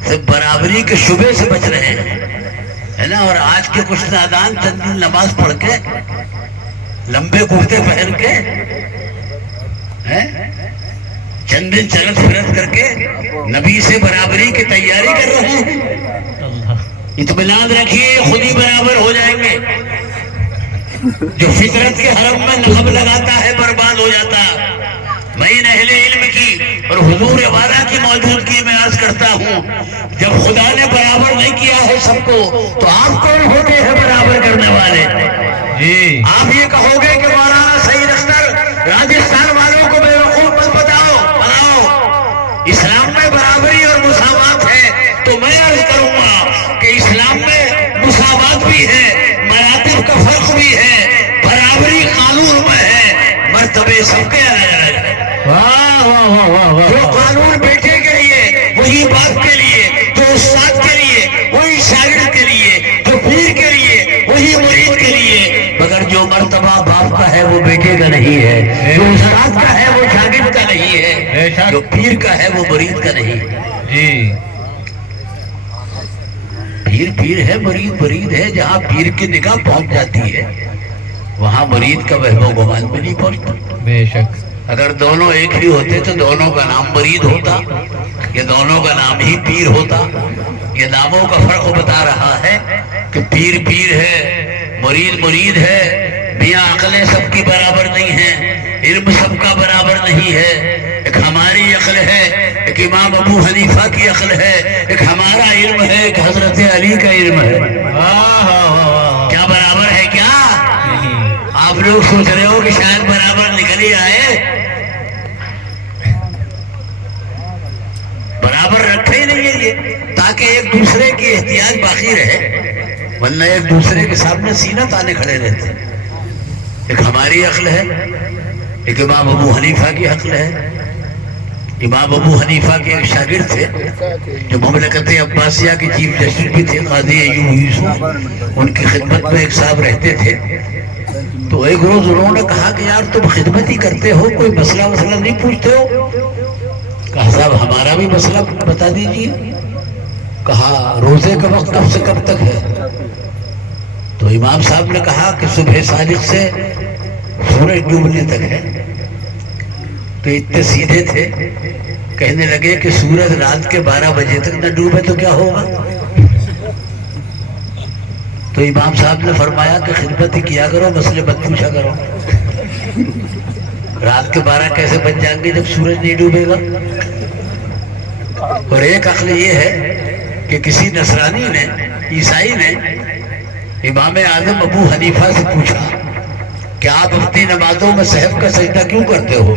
سے برابری کے شبے سے بچ رہے ہیں ہے نا. اور آج کے کچھ نادان چند دن نماز پڑھ کے, لمبے کرتے پہن کے, چند دن چلت پھرت کر کے نبی سے برابری کی تیاری کر رہے ہیں. اطمینان رکھیے خود ہی برابر ہو جائیں گے. جو فطرت کے حرم میں نقب لگاتا ہے برباد ہو جاتا. میں اہل علم کی اور حضور والا کی موجودگی میں عرض کرتا ہوں, جب خدا نے برابر نہیں کیا ہے سب کو, تو آپ کون ہوتے ہیں برابر کرنے والے جی؟ آپ یہ کہو گے کہ مولانا سعید اختر راجستھان والوں کو بے وقوف مت بناؤ. اسلام میں برابری اور مساوات ہے, تو میں عرض کروں گا کہ اسلام میں مساوات بھی ہے, مراتب کا فرق بھی ہے, برابری قانون میں ہے, مرتبے سب کے الگ الگ ہے. جو قانون بیٹے کے لیے وہی باپ کے لیے, جو استاد کے لیے وہی شاگرد کے لیے, جو پیر کے لیے وہی مرید کے لیے, مگر جو مرتبہ باپ کا ہے وہ بیٹے کا نہیں ہے, جو استاد کا ہے وہ شاگرد کا نہیں ہے, جو پیر کا ہے وہ مرید کا نہیں جی. پیر پیر ہے, مرید مرید ہے. جہاں پیر کی نگاہ پہنچ جاتی ہے وہاں مرید کا وہم و گمان میں نہیں پہنچتا. بے شک. اگر دونوں ایک ہی ہوتے تو دونوں کا نام مرید ہوتا, یہ دونوں کا نام ہی پیر ہوتا. یہ ناموں کا فرق بتا رہا ہے کہ پیر پیر ہے, مرید مرید ہے. میاں عقلیں سب کی برابر نہیں ہیں, علم سب کا برابر نہیں ہے. ایک ہماری عقل ہے, ایک امام ابو حنیفہ کی عقل ہے, ایک ہمارا علم ہے, ایک حضرت علی کا علم ہے. کیا برابر ہے کیا؟ آپ لوگ سوچ رہے ہو کہ شاید برابر نکل ہی آئے. تاکہ ایک دوسرے کی احتیاط باقی رہے، ورنہ ایک دوسرے کے سامنے سینہ تانے کھڑے رہتے. ایک ہماری عقل ہے، ایک امام ابو حنیفہ کی عقل ہے. امام ابو حنیفہ کے ایک شاگرد تھے جو مملکت عباسیہ کے چیف جسٹس بھی تھے، قاضی ایوب یوسف. ان کی خدمت میں ایک صاحب رہتے تھے. تو ایک روز انہوں نے کہا کہ یار تم خدمت ہی کرتے ہو، کوئی مسئلہ نہیں پوچھتے ہو؟ کہا صاحب ہمارا بھی مسئلہ بتا دیجیے. کہا روزے کا وقت کب سے کب تک ہے؟ تو امام صاحب نے کہا کہ صبح صادق سے سورج ڈوبنے تک ہے. تو اتنے سیدھے تھے، کہنے لگے کہ سورج رات کے 12 بجے تک نہ ڈوبے تو کیا ہوگا؟ تو امام صاحب نے فرمایا کہ خدمت ہی کیا کرو، مسئلے مت پوچھا کرو. رات کے 12 کیسے بن جائیں گے جب سورج نہیں ڈوبے گا؟ اور ایک عقل یہ ہے کہ کسی نصرانی نے، عیسائی نے امام اعظم ابو حنیفہ سے پوچھا کہ آپ اپنی نمازوں میں سہو کا سجدہ کیوں کرتے ہو؟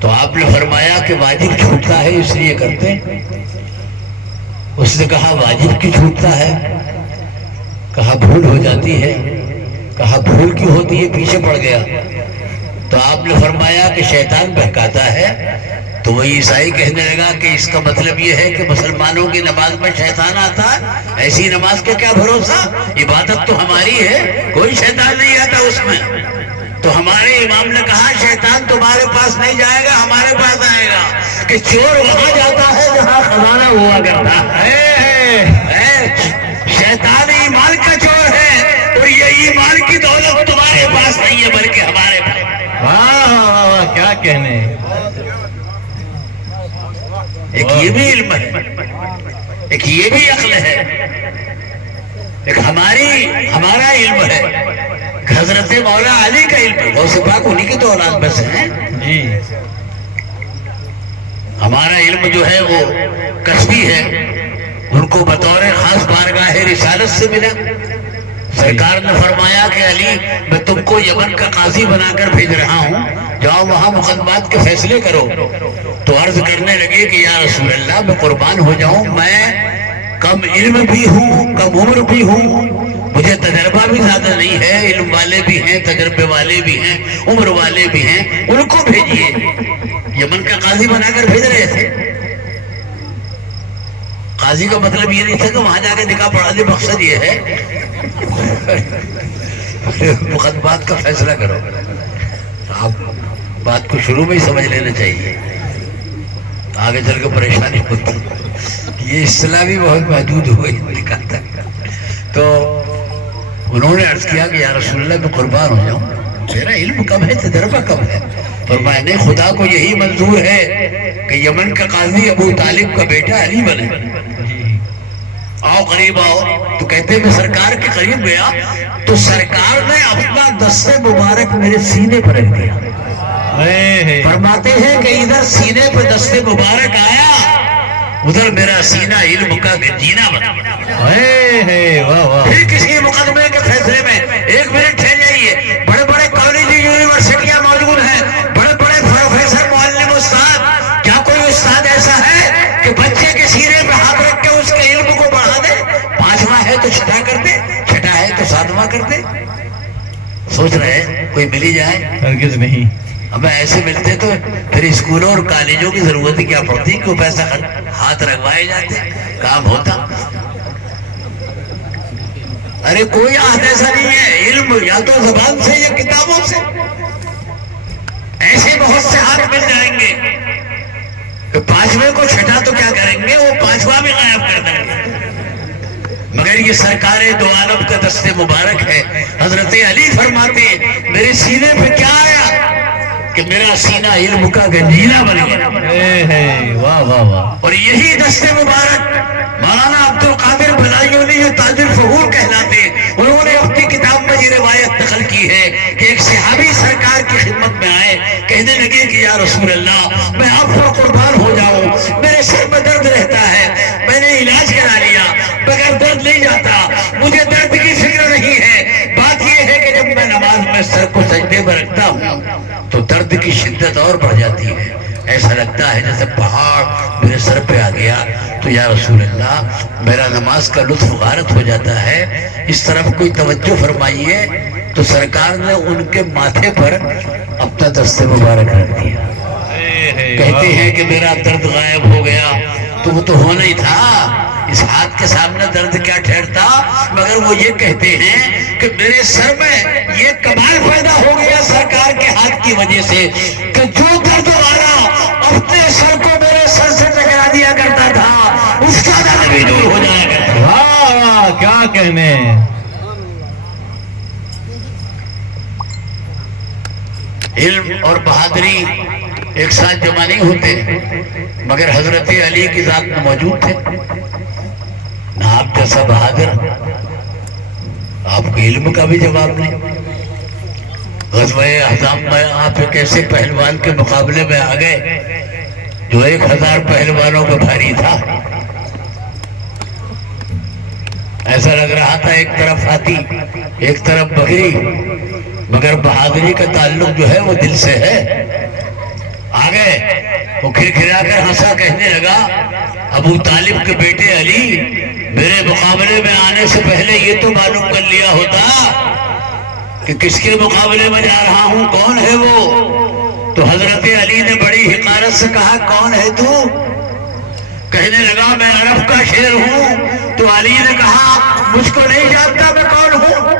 تو آپ نے فرمایا کہ واجب چھوٹتا ہے اس لیے کرتے ہیں. اس نے کہا واجب کی چھوٹتا ہے؟ کہا بھول ہو جاتی ہے. کہا بھول کیوں ہوتی ہے؟ پیچھے پڑ گیا. تو آپ نے فرمایا کہ شیطان بہکاتا ہے. تو وہ عیسائی کہنے لگا کہ اس کا مطلب یہ ہے کہ مسلمانوں کی نماز میں شیطان آتا ہے؟ ایسی نماز کا کیا بھروسہ؟ عبادت تو ہماری ہے، کوئی شیطان نہیں آتا اس میں. تو ہمارے امام نے کہا شیطان تمہارے پاس نہیں جائے گا، ہمارے پاس آئے گا. کہ چور وہاں جاتا ہے جہاں خزانہ ہوا کرتا ہے. شیطان ایمان کا چور ہے، اور یہ ایمان کی دولت تمہارے پاس نہیں ہے بلکہ ہمارے پاس. واہ کیا کہنے. ایک یہ بھی علم ہے، ایک یہ بھی عقل ہے، ایک ہمارا علم ہے. حضرت مولا علی کا علم ہے، غوث پاک انہی کی تو اولاد میں سے ہیں. جی ہمارا علم جو ہے وہ کسبی ہے. ان کو بطور خاص بارگاہ رسالت سے ملا. سرکار نے فرمایا کہ علی میں تم کو یمن کا قاضی بنا کر بھیج رہا ہوں، جاؤ وہاں مقدمات کے فیصلے کرو. تو عرض کرنے لگے کہ یا رسول اللہ میں قربان ہو جاؤں، میں کم علم بھی ہوں، کم عمر بھی ہوں، مجھے تجربہ بھی زیادہ نہیں ہے. علم والے بھی ہیں، تجربے والے بھی ہیں، عمر والے بھی ہیں، ان کو بھیجیے. یمن کا قاضی بنا کر بھیج رہے تھے. قاضی کا مطلب یہ نہیں تھا کہ وہاں جا کے نکاح پڑھا دے، مقصد یہ ہے مقدمات کا فیصلہ کرو. آپ بات کو شروع میں ہی سمجھ لینا چاہیے، آگے چل کے پریشانی ہوتی. یہ اصطلاح بھی بہت محدود ہوئی نکاح تک. تو انہوں نے عرض کیا کہ یا رسول اللہ میں قربان ہو جاؤں، میرا علم کم ہے، تجربہ کم ہے. فرمایا نہیں، خدا کو یہی منظور ہے کہ یمن کا قاضی ابو طالب کا بیٹا علی بنے. آؤ قریب آؤ. تو کہتے ہیں میں سرکار کے قریب گیا تو سرکار نے اپنا دست مبارک میرے سینے پر رکھ دیا. فرماتے ہیں کہ ادھر سینے پہ دست مبارک آیا، ادھر میرا سینہ علم کا گنجینہ بنا. پھر کسی مقدمے کے فیصلے میں 1 منٹ ٹھہر جائیے. بڑے بڑے کالج یونیورسٹیاں موجود ہیں، بڑے بڑے پروفیسر معلم استاد. کیا کوئی استاد ایسا ہے کہ بچے کے سینے پہ ہاتھ رکھ کے اس کے علم کو بڑھا دے؟ 5واں ہے تو 6 کر دے، 6 ہے تو 7واں کر دے. سوچ رہے ہیں کوئی ملی جائے؟ ہرگز نہیں. ہمیں ایسے ملتے تو پھر اسکولوں اور کالجوں کی ضرورت ہی کیا پڑتی کہ وہ پیسہ ہاتھ رکھوائے جاتے، کام ہوتا. ارے کوئی عہد ایسا نہیں ہے. علم یا تو زبان سے یا کتابوں سے. ایسے بہت سے ہاتھ مل جائیں گے کہ 5ویں کو 6 تو کیا کریں گے، وہ 5واں بھی غائب کر دیں گے. مگر یہ سرکار دو عالم کا دست مبارک ہے. حضرت علی فرماتے ہیں میرے سینے پہ کیا آیا کہ میرا سینہ علم کا گنجینہ بن گیا. واہ واہ واہ. اور یہی دست مبارک مولانا عبد القادر بلائیونی جو تاج الفہور کہلاتے ہیں، انہوں نے اپنی کتاب میں یہ روایت نقل کی ہے کہ ایک صحابی سرکار کی خدمت میں آئے، کہنے لگے کہ یا رسول اللہ میں آپ پر قربان ہو جاؤں، میرے سر میں درد رہتا ہے، میں نے علاج کرا لیا مگر درد نہیں جاتا، مجھے درد کی فکر نہیں ہے. بات یہ ہے کہ جب میں نماز میں سر کو سجدے پر رکھتا ہوں تو درد کی شدت اور بڑھ جاتی ہے. ایسا لگتا ہے جیسے پہاڑ میرے سر پہ آ گیا. تو یا رسول اللہ میرا نماز کا لطف غارت ہو جاتا ہے. اس طرف کوئی توجہ فرمائیے. تو سرکار نے ان کے ماتھے پر اپنا دست مبارک رکھ دیا. کہتے ہیں کہ میرا درد غائب ہو گیا. تو وہ تو ہونا ہی تھا. اس ہاتھ کے سامنے درد کیا ٹھہرتا. مگر وہ یہ کہتے ہیں کہ میرے سر میں یہ کمال پیدا ہو گیا سرکار کے ہاتھ کی وجہ سے کہ جو درد والا اپنے سر کو میرے سر سے ٹکرا دیا کرتا تھا اس کا درد بھی دور ہو جایا کرتا. واہ واہ کیا کہنے. علم اور بہادری ایک ساتھ جمع نہیں ہوتے. مگر حضرت علی کی ذات میں موجود تھے. نہ آپ جیسا بہادر. آپ کو علم کا بھی جواب نہیں. غزوہ احزاب میں آپ ایک ایسے پہلوان کے مقابلے میں آ گئے جو 1000 پہلوانوں کا بھاری تھا. ایسا لگ رہا تھا ایک طرف ہاتھی ایک طرف بکری. مگر بہادری کا تعلق جو ہے وہ دل سے ہے. آگے وہ کھرکھرا کر ہنسا کہنے لگا ابو طالب کے بیٹے علی میرے مقابلے میں آنے سے پہلے یہ تو معلوم کر لیا ہوتا کہ کس کے مقابلے میں جا رہا ہوں, کون ہے وہ. تو حضرت علی نے بڑی حقارت سے کہا کون ہے تو. کہنے لگا میں عرب کا شیر ہوں. تو علی نے کہا مجھ کو نہیں جانتا میں کون ہوں.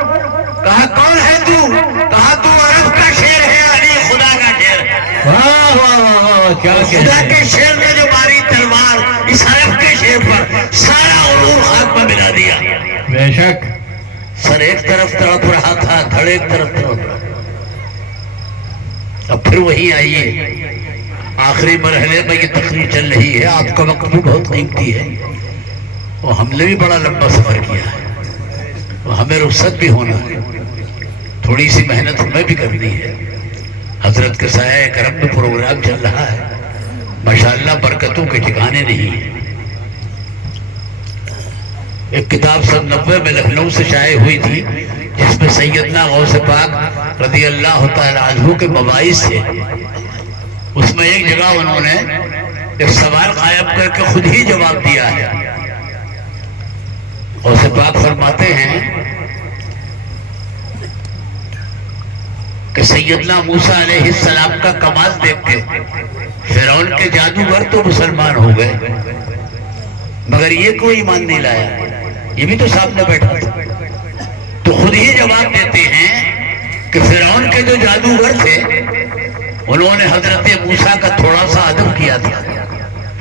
کہا کون ہے تو. کہا تو عرب کا شیر ہے. علی خدا کا شیر ہے. واہ واہ واہ کیا خدا کہنے. کے شیر نے جو ماری تلوار اس عرب کے شیر پر سارا علوم خاک میں ملا دیا. بے شک. سر ایک طرف تڑپ رہا تھا دھڑ ایک طرف تڑپ رہا. اب پھر وہی آئیے آخری مرحلے میں یہ تقریر چل رہی ہے. آپ کا وقت بھی بہت قیمتی ہے. اور ہم نے بھی بڑا لمبا سفر کیا ہے. ہمیں رخصت بھی ہونا ہے. تھوڑی سی محنت ہمیں بھی کرنی ہے. حضرت کے سایہ کرم میں پروگرام چل رہا ہے. ماشاءاللہ برکتوں کے ٹھکانے نہیں ہیں. ایک کتاب سن 90 میں لکھنؤ سے شائع ہوئی تھی جس میں سیدنا غوث پاک رضی اللہ تعالی عنہ کے مواعظ تھے. اس میں ایک جگہ انہوں نے ایک سوال قائم کر کے خود ہی جواب دیا ہے. غوث پاک فرماتے ہیں کہ سیدنا موسیٰ علیہ السلام کا کمال دیکھ کے فرعون کے جادوگر تو مسلمان ہو گئے مگر یہ کوئی ایمان نہیں لایا. یہ بھی تو سامنے بیٹھا تھا. تو خود ہی جواب دیتے ہیں کہ فرعون کے جو جادوگر تھے انہوں نے حضرت موسیٰ کا تھوڑا سا ادب کیا تھا.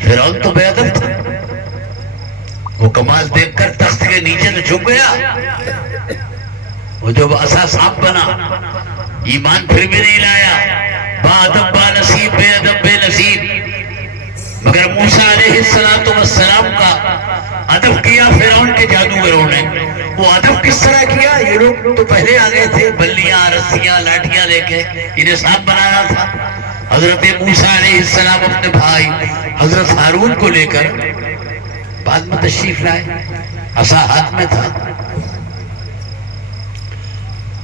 فرعون تو بے ادب تھا. وہ کمال دیکھ کر تخت کے نیچے تو چھپ گیا. وہ جب عصا سانپ بنا ایمان پھر بھی نہیں لایا. با ادب با نصیب بے ادب بے نصیب. مگر موسیٰ علیہ السلام کا ادب کیا فرعون کے جادوگروں نے. وہ ادب کس طرح کیا. یہ لوگ تو پہلے آ گئے تھے بلیاں رسیاں لاٹیاں لے کے انہیں سانپ بنانا تھا. حضرت موسیٰ علیہ السلام اپنے بھائی حضرت ہارون کو لے کر بعد میں تشریف لائے. عصا ہاتھ میں تھا.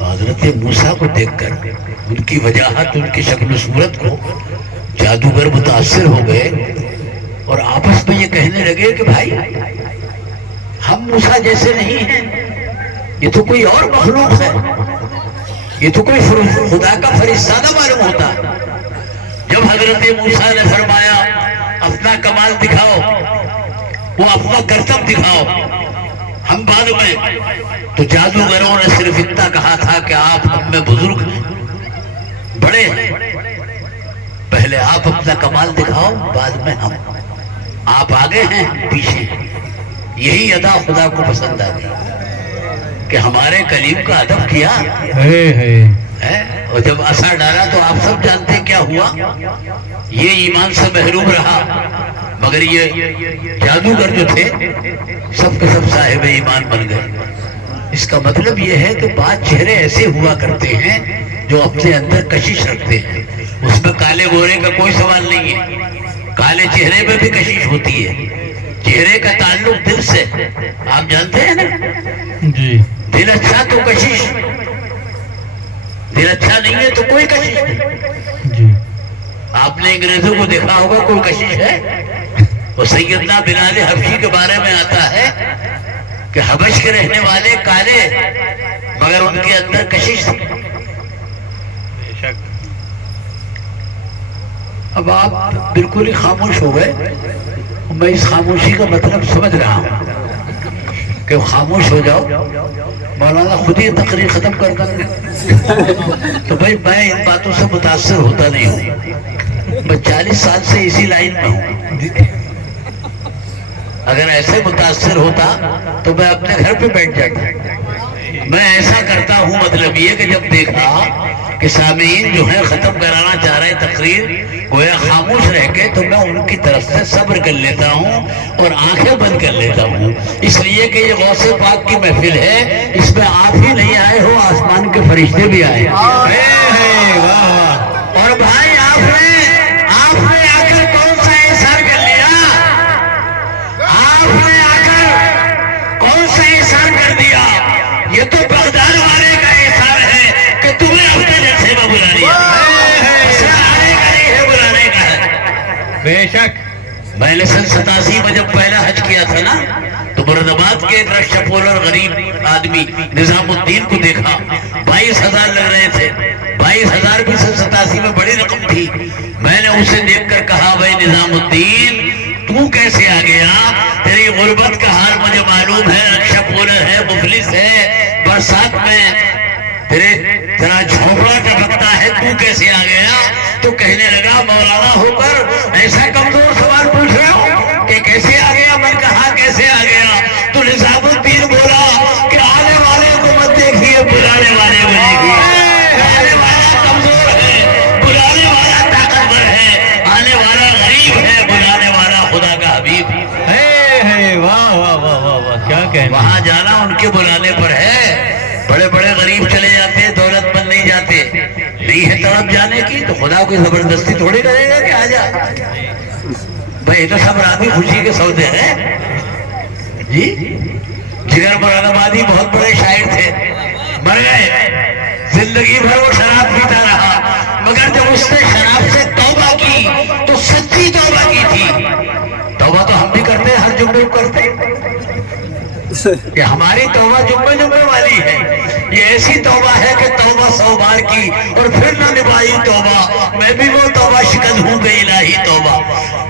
حضرت موسیٰ کو دیکھ کر ان کی وجاہت ان کی شکل و صورت کو جادوگر متاثر ہو گئے اور آپس میں یہ کہنے لگے کہ بھائی ہم موسیٰ جیسے نہیں ہیں. یہ تو کوئی اور مخلوق ہے. یہ تو کوئی خدا کا فرشتہ معلوم ہوتا ہے. جب حضرت موسیٰ نے فرمایا اپنا کمال دکھاؤ وہ اپنا کرتب دکھاؤ ہم بعد میں. تو جادوگروں نے صرف اتنا کہا تھا کہ آپ ہم میں بزرگ ہیں بڑے ہیں. پہلے آپ اپنا کمال دکھاؤ بعد میں ہم. آپ آگے ہیں پیچھے. یہی ادا خدا کو پسند آ گئی کہ ہمارے کلیم کا ادب کیا ہے. اور جب عصا ڈالا تو آپ سب جانتے کیا ہوا. یہ ایمان سے محروم رہا مگر یہ جادوگر جو تھے سب کے سب صاحب ایمان بن گئے. اس کا مطلب یہ ہے کہ بعض چہرے ایسے ہوا کرتے ہیں جو اپنے اندر کشش رکھتے ہیں. اس میں کالے گورے کا کوئی سوال نہیں ہے. کالے چہرے میں بھی کشش ہوتی ہے. چہرے کا تعلق دل سے آپ جانتے ہیں نا. جی. دل اچھا تو کشش. دل اچھا نہیں ہے تو کوئی کشش نہیں. جی. آپ نے انگریزوں کو دیکھا ہوگا کوئی کشش ہے؟ وہ سیدنا بلال حبشی کے بارے میں آتا ہے کہ حبش کے رہنے والے کالے مگر ان کے اندر کشش تھی. بے شک. اب آپ بالکل ہی خاموش ہو گئے. میں اس خاموشی کا مطلب سمجھ رہا ہوں کہ خاموش ہو جاؤ، مولانا خود ہی تقریر ختم کر دیں گے. تو بھائی میں ان باتوں سے متاثر ہوتا نہیں ہوں. میں 40 سال سے اسی لائن میں ہوں. اگر ایسے متاثر ہوتا تو میں اپنے گھر پہ بیٹھ جاتا. میں ایسا کرتا ہوں مطلب یہ کہ جب دیکھا کہ سامعین جو ہے ختم کرانا چاہ رہے تقریر گویا خاموش رہ کے، تو میں ان کی طرف سے صبر کر لیتا ہوں اور آنکھیں بند کر لیتا ہوں. اس لیے کہ یہ غوث پاک کی محفل ہے، اس میں آپ ہی نہیں آئے ہو، آسمان کے فرشتے بھی آئے. اور بھائی آپ نے آ کر کون سا احسان کر لیا؟ آپ نے آ کر کون سا احسان کر دیا؟ یہ تو بغداد والے کا احسان ہے کہ تمہیں اپنے جلسے میں بلا لیا. آنے کا نہیں ہے، بلانے کا ہے. بے شک. میں نے سن 87 میں جب پہلا حج کیا تھا نا، تو مراد آباد کے ایک رشپور اور غریب آدمی نظام الدین کو دیکھا. 22,000 لگ رہے تھے. 22,000 بھی سن 87 میں بڑی رقم تھی. میں نے اسے دیکھ کر کہا بھائی نظام الدین تو کیسے آ گیا؟ تیری غربت کا حال مجھے معلوم ہے، رکشا پولر ہے، مفلس ہے، برسات میں تیرا جھونپڑا ٹپکتا ہے، تو کیسے آ گیا؟ تو کہنے لگا مولانا ہو کر ایسا کمزور سوال پوچھ رہے ہو کہ کیسے آ گیا؟ میں کہا کیسے آ گیا؟ تو نظام الدین بولا کہ آنے والے کو مت دیکھیے، بلانے والے کو دیکھیے. آنے والا کمزور ہے، بلانے والا طاقتور ہے. آنے والا غریب ہے، بلانے والا خدا کا حبیب. واہ واہ واہ واہ واہ، کیا کہنا. وہاں جانا ان کے بلانے پر ہے. بڑے بڑے غریب چلے جاتے، دولت مند نہیں جاتے. نہیں ہے طرف جانے کی تو خدا کوئی زبردستی تھوڑی کرے گا کہ آ جا. بھائی تو سب راضی خوشی کے سودے ہیں جی. جگر مراد آبادی بہت بڑے شاعر تھے، مر گئے. زندگی بھر وہ شراب پیتا رہا، مگر جب اس نے شراب سے توبہ کی تو سچی توبہ کی تھی. توبہ تو ہم بھی کرتے ہیں، ہر جمعے کو کرتے ہیں. کہ ہماری توبہ جمعے جمعے والی ہے. یہ ایسی توبہ ہے کہ توبہ 100 بار کی اور پھر نہ نبھائی توبہ. میں بھی وہ توبہ شکن ہوں کہ الہی توبہ.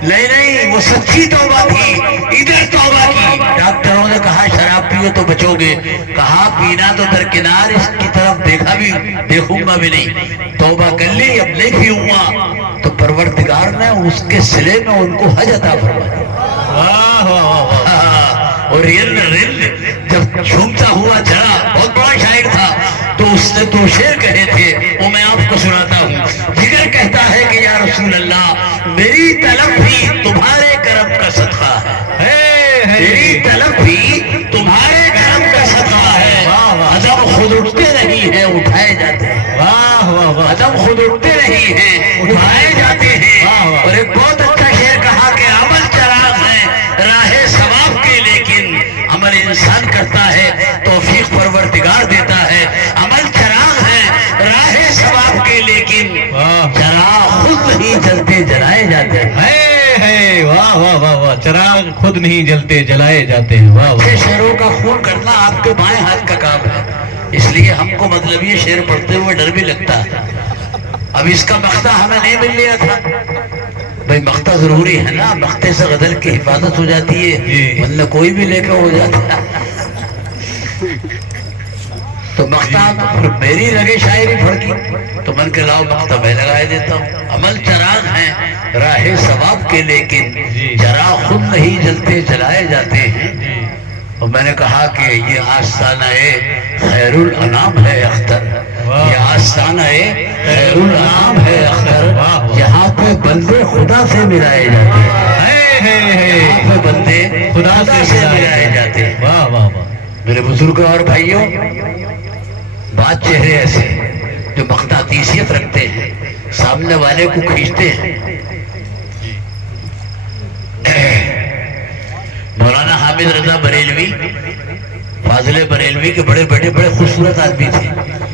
نہیں وہ سچی توبہ تھی. ادھر توبہ کی. ڈاکٹروں نے کہا شراب پیو تو بچو گے. کہا پینا تو درکنار، اس کی طرف دیکھوں گا بھی نہیں. توبہ کر لی، اب نہیں پیوں گا. تو پروردگار نے اس کے صلے میں ان کو حج عطا فرما دیا. اور رل جب جھومتا ہوا چلا، بہت بڑا شاعر تھا، تو اس نے 2 شعر کہے تھے، وہ میں آپ کو سناتا ہوں. جگر کہتا ہے کہ یا رسول اللہ میری طلب بھی تمہارے کرم کا صدقہ ہے. میری طلب بھی تمہارے کرم کا صدقہ ہے. عدم خود اٹھتے نہیں ہیں، اٹھائے جاتے ہیں. عدم خود اٹھتے نہیں ہیں، اٹھائے جاتے ہیں. اور ایک بہت اچھا شعر کہا کہ عمل چراغ ہے راہ ثواب کے، لیکن عمل انسان کرتا ہے توفیق پروردگار دیتا ہے. عمل چراغ ہے راہ ثواب کے، لیکن چراغ خود نہیں جلتے جلائے جاتے ہیں. واہ واہ واہ واہ، چراغ خود نہیں جلتے جلائے جاتے ہیں. واہ واہ. شعروں کا خون کرنا آپ کے بائیں ہاتھ کا کام ہے، اس لیے ہم کو مطلب یہ شعر پڑھتے ہوئے ڈر بھی لگتا ہے. اب اس کا مقطع ہمیں نہیں مل لیا تھا. بھائی مقطع ضروری ہے نا، مقطع سے غزل کی حفاظت ہو جاتی ہے، ورنہ کوئی بھی لے کے ہو جاتا ہے. تو مقطع میری لگے شاعری پڑھ کی تو من کے لاؤ مقطع میں لگائے دیتا ہوں. عمل چراغ ہیں راہ ثواب کے، لیکن چراغ خود نہیں جلتے جلائے جاتے ہیں. اور میں نے کہا کہ یہ آستانہ خیر الانام ہے اختر. یہ آستانہ خیر الانام ہے اختر. یہاں پہ بندے خدا سے ملائے جاتے ہیں. یہاں پہ بندے خدا سے ملائے جاتے ہیں. واہ واہ واہ. میرے بزرگوں اور بھائیوں، بات چہرے ایسے جو مقطعیت رکھتے ہیں، سامنے والے کو کھینچتے ہیں. مولانا حامد رضا بریلوی، فاضل بریلوی کے بڑے خوبصورت آدمی تھے.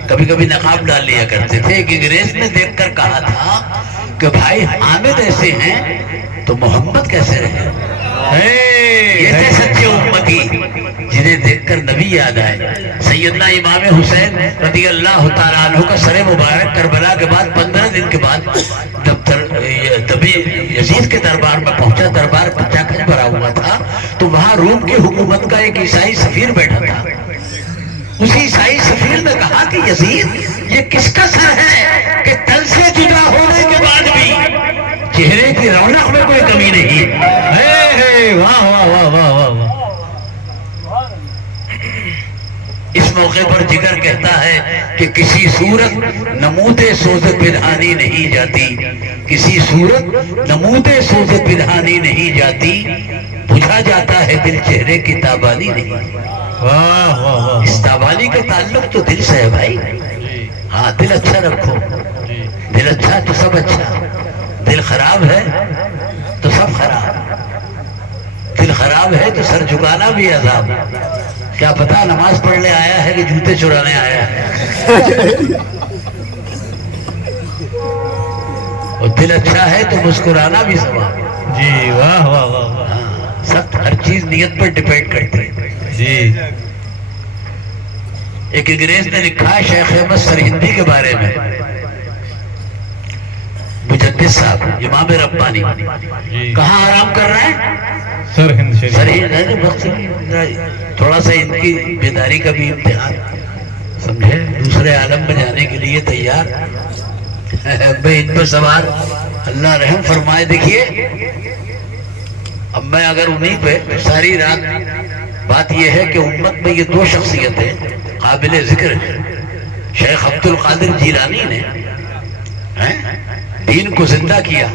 کبھی کبھی نقاب ڈال لیا کرتے تھے. ایک انگریز نے دیکھ کر کہا تھا کہ بھائی حامد ایسے ہیں تو محمد کیسے رہے؟ یہ تھے سچے امتی جنہیں دیکھ کر نبی یاد آئے۔ سیدنا امام حسین رضی اللہ تعالیٰ عنہ کا سر مبارک کربلا کے بعد 15 دن کے بعد تبھی یزید کے دربار میں پہنچا، دربار بچہ کھج بھرا ہوا تھا، تو وہاں روم کی حکومت کا ایک عیسائی سفیر بیٹھا تھا۔ اس عیسائی سفیر نے کہا کہ یزید یہ کس کا سر ہے کہ تل سے جدا ہونے کے بعد بھی چہرے کی رونق میں کوئی کمی نہیں؟ واہ واہ واہ واہ واہ واہ۔ اس موقع پر جگر کہتا ہے کہ کسی صورت نمود سوز پنہانی نہیں جاتی، کسی صورت نمود سوز پنہانی نہیں جاتی، بجھا جاتا ہے دل چہرے کی تابانی نہیں۔ واہ واہ واہ۔ اس تابانی کا تعلق تو دل سے ہے بھائی۔ ہاں دل اچھا رکھو، دل اچھا تو سب اچھا، دل خراب ہے تو سب خراب، دل خراب ہے تو سر جھکانا بھی عذاب۔ کیا پتا نماز پڑھنے آیا ہے کہ جوتے چرانے آیا ہے؟ اور دل اچھا ہے تو مسکرانا بھی ثواب۔ جی واہ واہ واہ واہ۔ ہاں سب ہر چیز نیت پر ڈیپینڈ کرتی ہے۔ جی ایک انگریز نے لکھا ہے شیخ احمد سرہندی کے بارے میں، مجدد صاحب امام ربانی، جی کہاں آرام کر رہے ہیں؟ سر ہند شریف۔ تھوڑا سا ان کی بیداری کا بھی امتحان، سمجھے، دوسرے عالم میں جانے کے لیے تیار، میں ان پر سوار، اللہ رحم فرمائے۔ دیکھیے اب میں اگر انہیں پہ ساری رات، بات یہ ہے کہ امت میں یہ دو شخصیتیں قابل ذکر ہیں۔ شیخ عبد القادر جیلانی نے دین کو زندہ کیا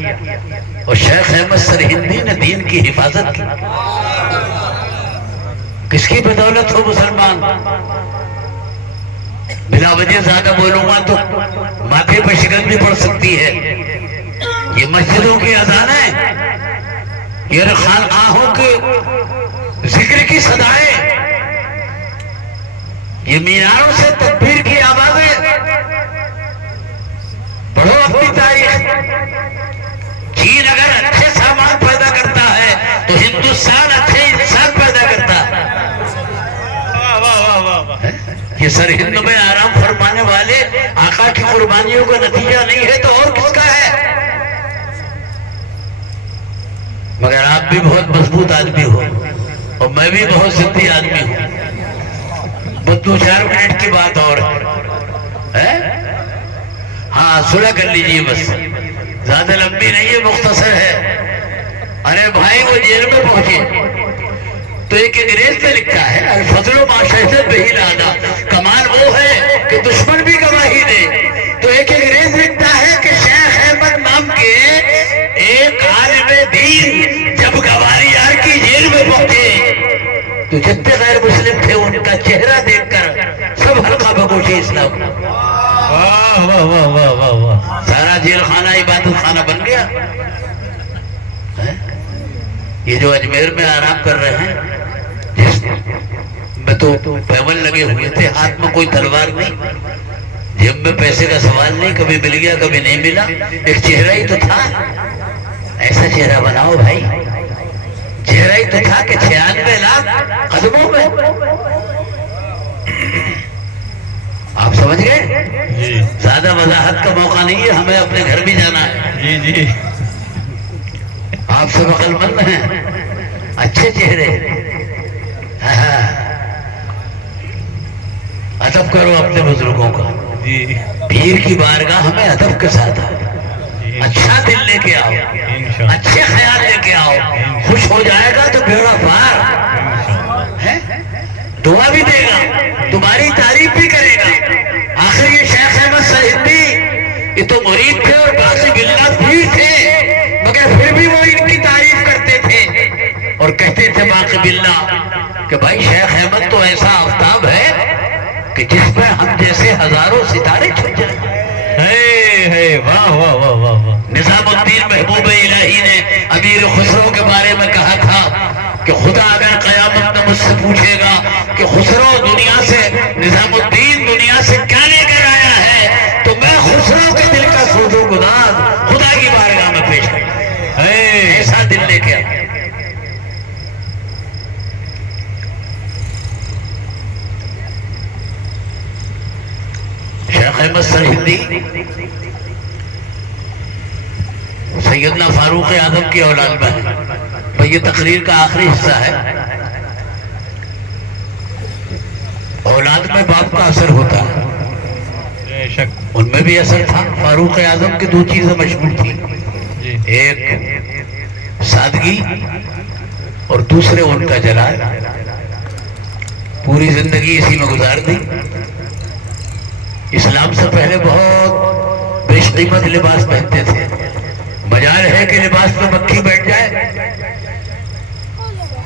اور شیخ احمد سرہندی نے دین کی حفاظت کی۔ کس کی بدولت ہو مسلمان؟ بلا وجہ زیادہ بولوں گا تو ماتھے پر شکن بھی پڑ سکتی ہے۔ یہ مسجدوں کی اذانیں، یہ خانقاہوں کے ذکر کی صدائیں، یہ میناروں سے تکبیر کی آوازیں، پڑھو اپنی تاریخ۔ چین اگر اچھے سامان پیدا کرتا ہے تو ہندوستان اچھے انسان پیدا کرتا ہے۔ یہ سرہند میں آرام فرمانے والے آقا کی قربانیوں کا نتیجہ نہیں ہے تو اور کس کا ہے؟ مگر آپ بھی بہت مضبوط آدمی ہو اور میں بھی بہت ضدی آدمی ہوں۔ بس 2-4 منٹ کی بات اور ہے، ہاں صلح کر لیجیے، بس زیادہ لمبی نہیں ہے، مختصر ہے۔ ارے بھائی وہ جیل میں پہنچے تو ایک انگریز نے لکھا ہے الفضل ما شہدت بہ العدا، کمال وہ ہے کہ دشمن بھی گواہی دے۔ تو ایک انگریز لکھتا ہے کہ شیخ احمد نام کے ایک عالم دین جب گوالیار کی جیل میں پہنچے تو جتنے غیر مسلم تھے ان کا چہرہ دیکھ کر سب حلقہ بگوشی اسلام۔ واہ واہ واہ واہ واہ واہ۔ سارا جیل خانہ عبادت خانہ بن گیا۔ یہ جو اجمیر میں آرام کر رہے ہیں، جس میں تو پیون لگے ہوئے تھے، ہاتھ میں کوئی تلوار نہیں، جیب میں پیسے کا سوال نہیں، کبھی مل گیا کبھی نہیں ملا، ایک چہرہ ہی تو تھا۔ ایسا چہرہ بناؤ بھائی، چہرہ ہی تو تھا کہ 96 لاکھ قدموں میں۔ آپ سمجھ گئے؟ جی زیادہ وضاحت کا موقع نہیں ہے، ہمیں اپنے گھر بھی جانا ہے۔ جی جی آپ سب عقل مند ہیں، اچھے چہرے، ادب کرو اپنے بزرگوں کا۔ جی پیر کی بارگاہ ہمیں ادب کے ساتھ آؤ، اچھا دل لے کے آؤ، اچھے خیال لے کے آؤ، خوش ہو جائے گا تو بیڑا پار ہے، دعا بھی دے گا، تمہاری تعریف بھی کرے گا۔ آخر یہ شیخ احمد سرہندی یہ تو مرید تھے اور باقی باللہ پیر تھے، مگر پھر بھی وہ ان کی تعریف کرتے تھے اور کہتے تھے باقی باللہ کہ بھائی شیخ احمد تو ایسا آفتاب ہے کہ جس میں ہم جیسے ہزاروں ستارے چھپ جائیں۔ واہ واہ واہ واہ واہ۔ نظام الدین محبوب الہی نے امیر خسرو کے بارے میں کہا تھا کہ خدا اگر قیامت میں مجھ سے پوچھے گا کہ خسرو دنیا سے، نظام الدین دنیا سے کیا لے کر آیا ہے، تو میں خسرو کے دل کا سوز و گداز خدا کی بات دی سیدنا فاروق اعظم کی اولاد میں ہے. بھئی یہ تقریر کا آخری حصہ ہے. اولاد میں باپ کا اثر ہوتا ہے. بے شک. ان میں بھی اثر تھا. فاروق اعظم کی 2 چیزیں مشہور تھیں. جی. ایک سادگی اور دوسرے ان کا جلال. پوری زندگی اسی میں گزار دی. اسلام سے پہلے بہت بیش قیمت لباس پہنتے تھے. مجال ہے کہ لباس میں مکھی بیٹھ جائے،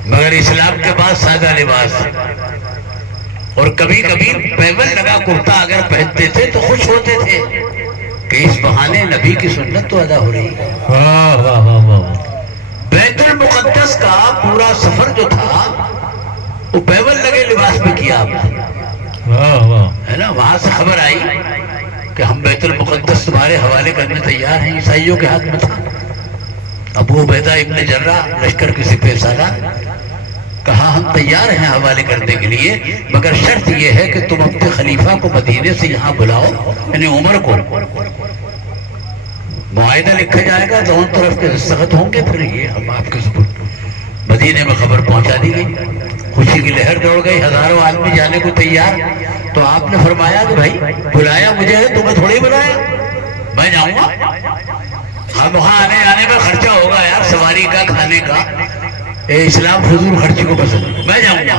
مگر اسلام کے بعد سادہ لباس. اور کبھی کبھی پیبل لگا کرتا اگر پہنتے تھے تو خوش ہوتے تھے کہ اس بہانے نبی کی سنت تو ادا ہو رہی ہے. واہ واہ واہ واہ. بیت المقدس کا پورا سفر جو تھا وہ پیبل لگے لباس میں کیا آپ نے، واہ واہ. ہے نا. وہاں سے خبر آئی کہ ہم بیت المقدس تمہارے حوالے کرنے تیار ہیں. عیسائیوں کے ہاتھ میں تھا. ابو عبیدہ ابن جرح لشکر کے سپہ سالار کہا ہم تیار ہیں حوالے کرنے کے لیے، مگر شرط یہ ہے کہ تم اپنے خلیفہ کو مدینے سے یہاں بلاؤ، یعنی عمر کو. معاہدہ لکھا جائے گا، دونوں طرف کے دستخط ہوں گے، پھر یہ ہم آپ کے سپرد. مدینے میں خبر پہنچا دی گئی. خوشی کی لہر دوڑ گئی. ہزاروں آدمی جانے کو تیار. تو آپ نے فرمایا کہ بھائی بلایا مجھے ہے، تمہیں تھوڑی بلایا. میں جاؤں گا. ہم وہاں آنے میں خرچہ ہوگا یار، سواری کا، کھانے کا. اسلام فضول خرچی کو پسند. میں جاؤں گا.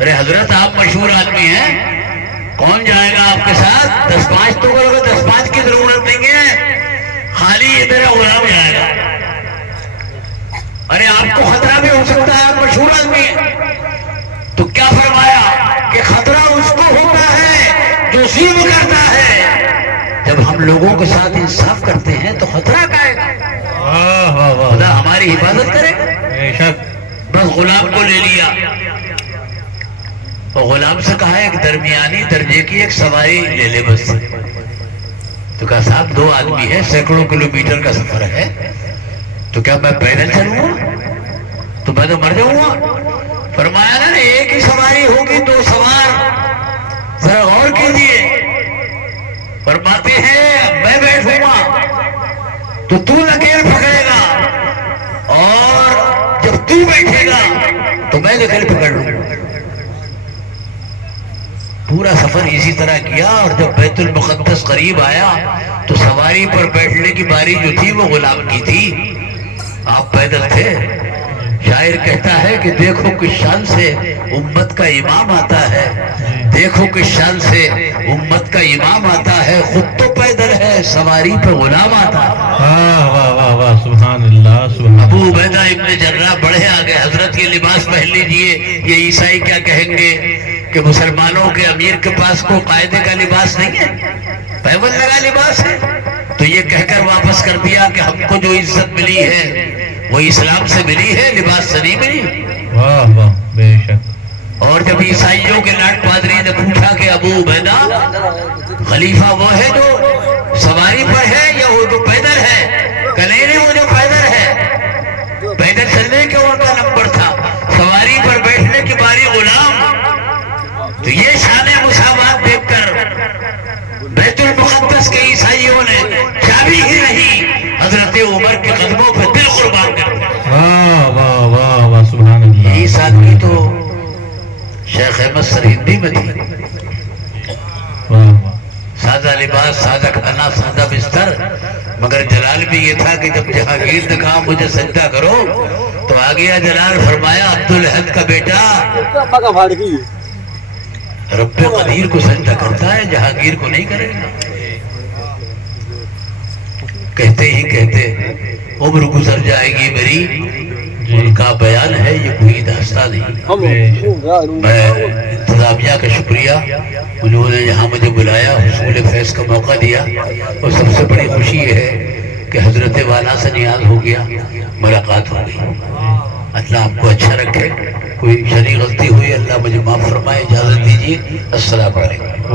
ارے حضرت آپ مشہور آدمی ہیں، کون جائے گا آپ کے ساتھ؟ 10-5 تو کرو گے. 10-5 کی ضرورت نہیں ہے، خالی یہ میرا غلام جائے گا. ارے آپ کو خطرہ بھی ہو سکتا ہے، آپ مشہور آدمی ہیں. تو کیا فرمایا کہ خطرہ اس کو ہوتا ہے جو ظلم کرتا ہے. جب ہم لوگوں کے ساتھ انصاف کرتے ہیں تو خطرہ کا ہے. واہ واہ واہ. خدا ہماری حفاظت کرے. بے شک. بس غلام کو لے لیا اور غلام سے کہا ایک درمیانی درجے کی ایک سواری لے لے بس. تو کہا صاحب 2 آدمی ہے، سینکڑوں کلومیٹر کا سفر ہے، تو کیا میں پیدل چلوں گا؟ تو میں تو مر جاؤں گا. فرمایا نا ایک ہی سواری ہوگی، 2 سوار. ذرا غور کیجیے. فرماتے ہیں میں بیٹھوں گا تو تو لکیر پکڑے گا، اور جب تو بیٹھے گا تو میں لکیر پکڑ لوں گا. پورا سفر اسی طرح کیا. اور جب بیت المقدس قریب آیا تو سواری پر بیٹھنے کی باری جو تھی وہ غلام کی تھی. آپ پیدل تھے. شاعر کہتا ہے کہ دیکھو کس شان سے امت کا امام آتا ہے، دیکھو کس شان سے امت کا امام آتا ہے. خود تو پیدل ہے، سواری پہ غلام آتا ہے. واہ واہ واہ واہ. سبحان اللہ سبحان. ابو عبیدہ ابن جرح بڑھے آگے. حضرت یہ لباس پہن لیجئے. یہ عیسائی کیا کہیں گے کہ مسلمانوں کے امیر کے پاس کو قاعدے کا لباس نہیں ہے، پیبل لگا لباس ہے. تو یہ کہہ کر واپس کر دیا کہ ہم کو جو عزت ملی ہے وہ اسلام سے ملی ہے، لباس سے نہیں ملی. واہ واہ. بے شک. اور جب عیسائیوں کے لاٹ پادری نے پوچھا کہ ابو عبیدہ خلیفہ وہ ہے جو سواری پر ہے یا وہ جو پیدل ہے؟ کہ نہیں وہ جو پیدل ہے. پیدل چلنے کے ان کا نمبر تھا، سواری پر بیٹھنے کی باری غلام. تو یہ شان مساوات دیکھ کر بیت المقدس کے عیسائیوں نے چابی ہی نہیں حضرت عمر کے قدموں پہ دل قربان کر دیا. واہ واہ واہ واہ. سبحان اللہ. یہی سادگی تو شیخ احمد سرہندی میں تھی. واہ واہ. سادہ لباس، سادہ کھانا، سادہ بستر. مگر جلال بھی یہ تھا کہ جب جہانگیر نے کہا مجھے سجدہ کرو تو آ گیا جلال. فرمایا عبدالحد کا بیٹا رب قدیر کو سجدہ کرتا ہے، جہانگیر کو نہیں کرے گا. کہتے ہی کہتے عمر گزر جائے گی میری. ان کا بیان ہے، یہ کوئی داستان نہیں. میں انتظامیہ کا شکریہ، انہوں نے یہاں مجھے بلایا، حصول فیض کا موقع دیا. اور سب سے بڑی خوشی یہ ہے کہ حضرت والا سے نیاز ہو گیا، ملاقات ہو گئی. اللہ آپ کو اچھا رکھے. کوئی شرعی غلطی ہوئی اللہ مجھے معاف فرمائے. اجازت دیجیے. السلام علیکم.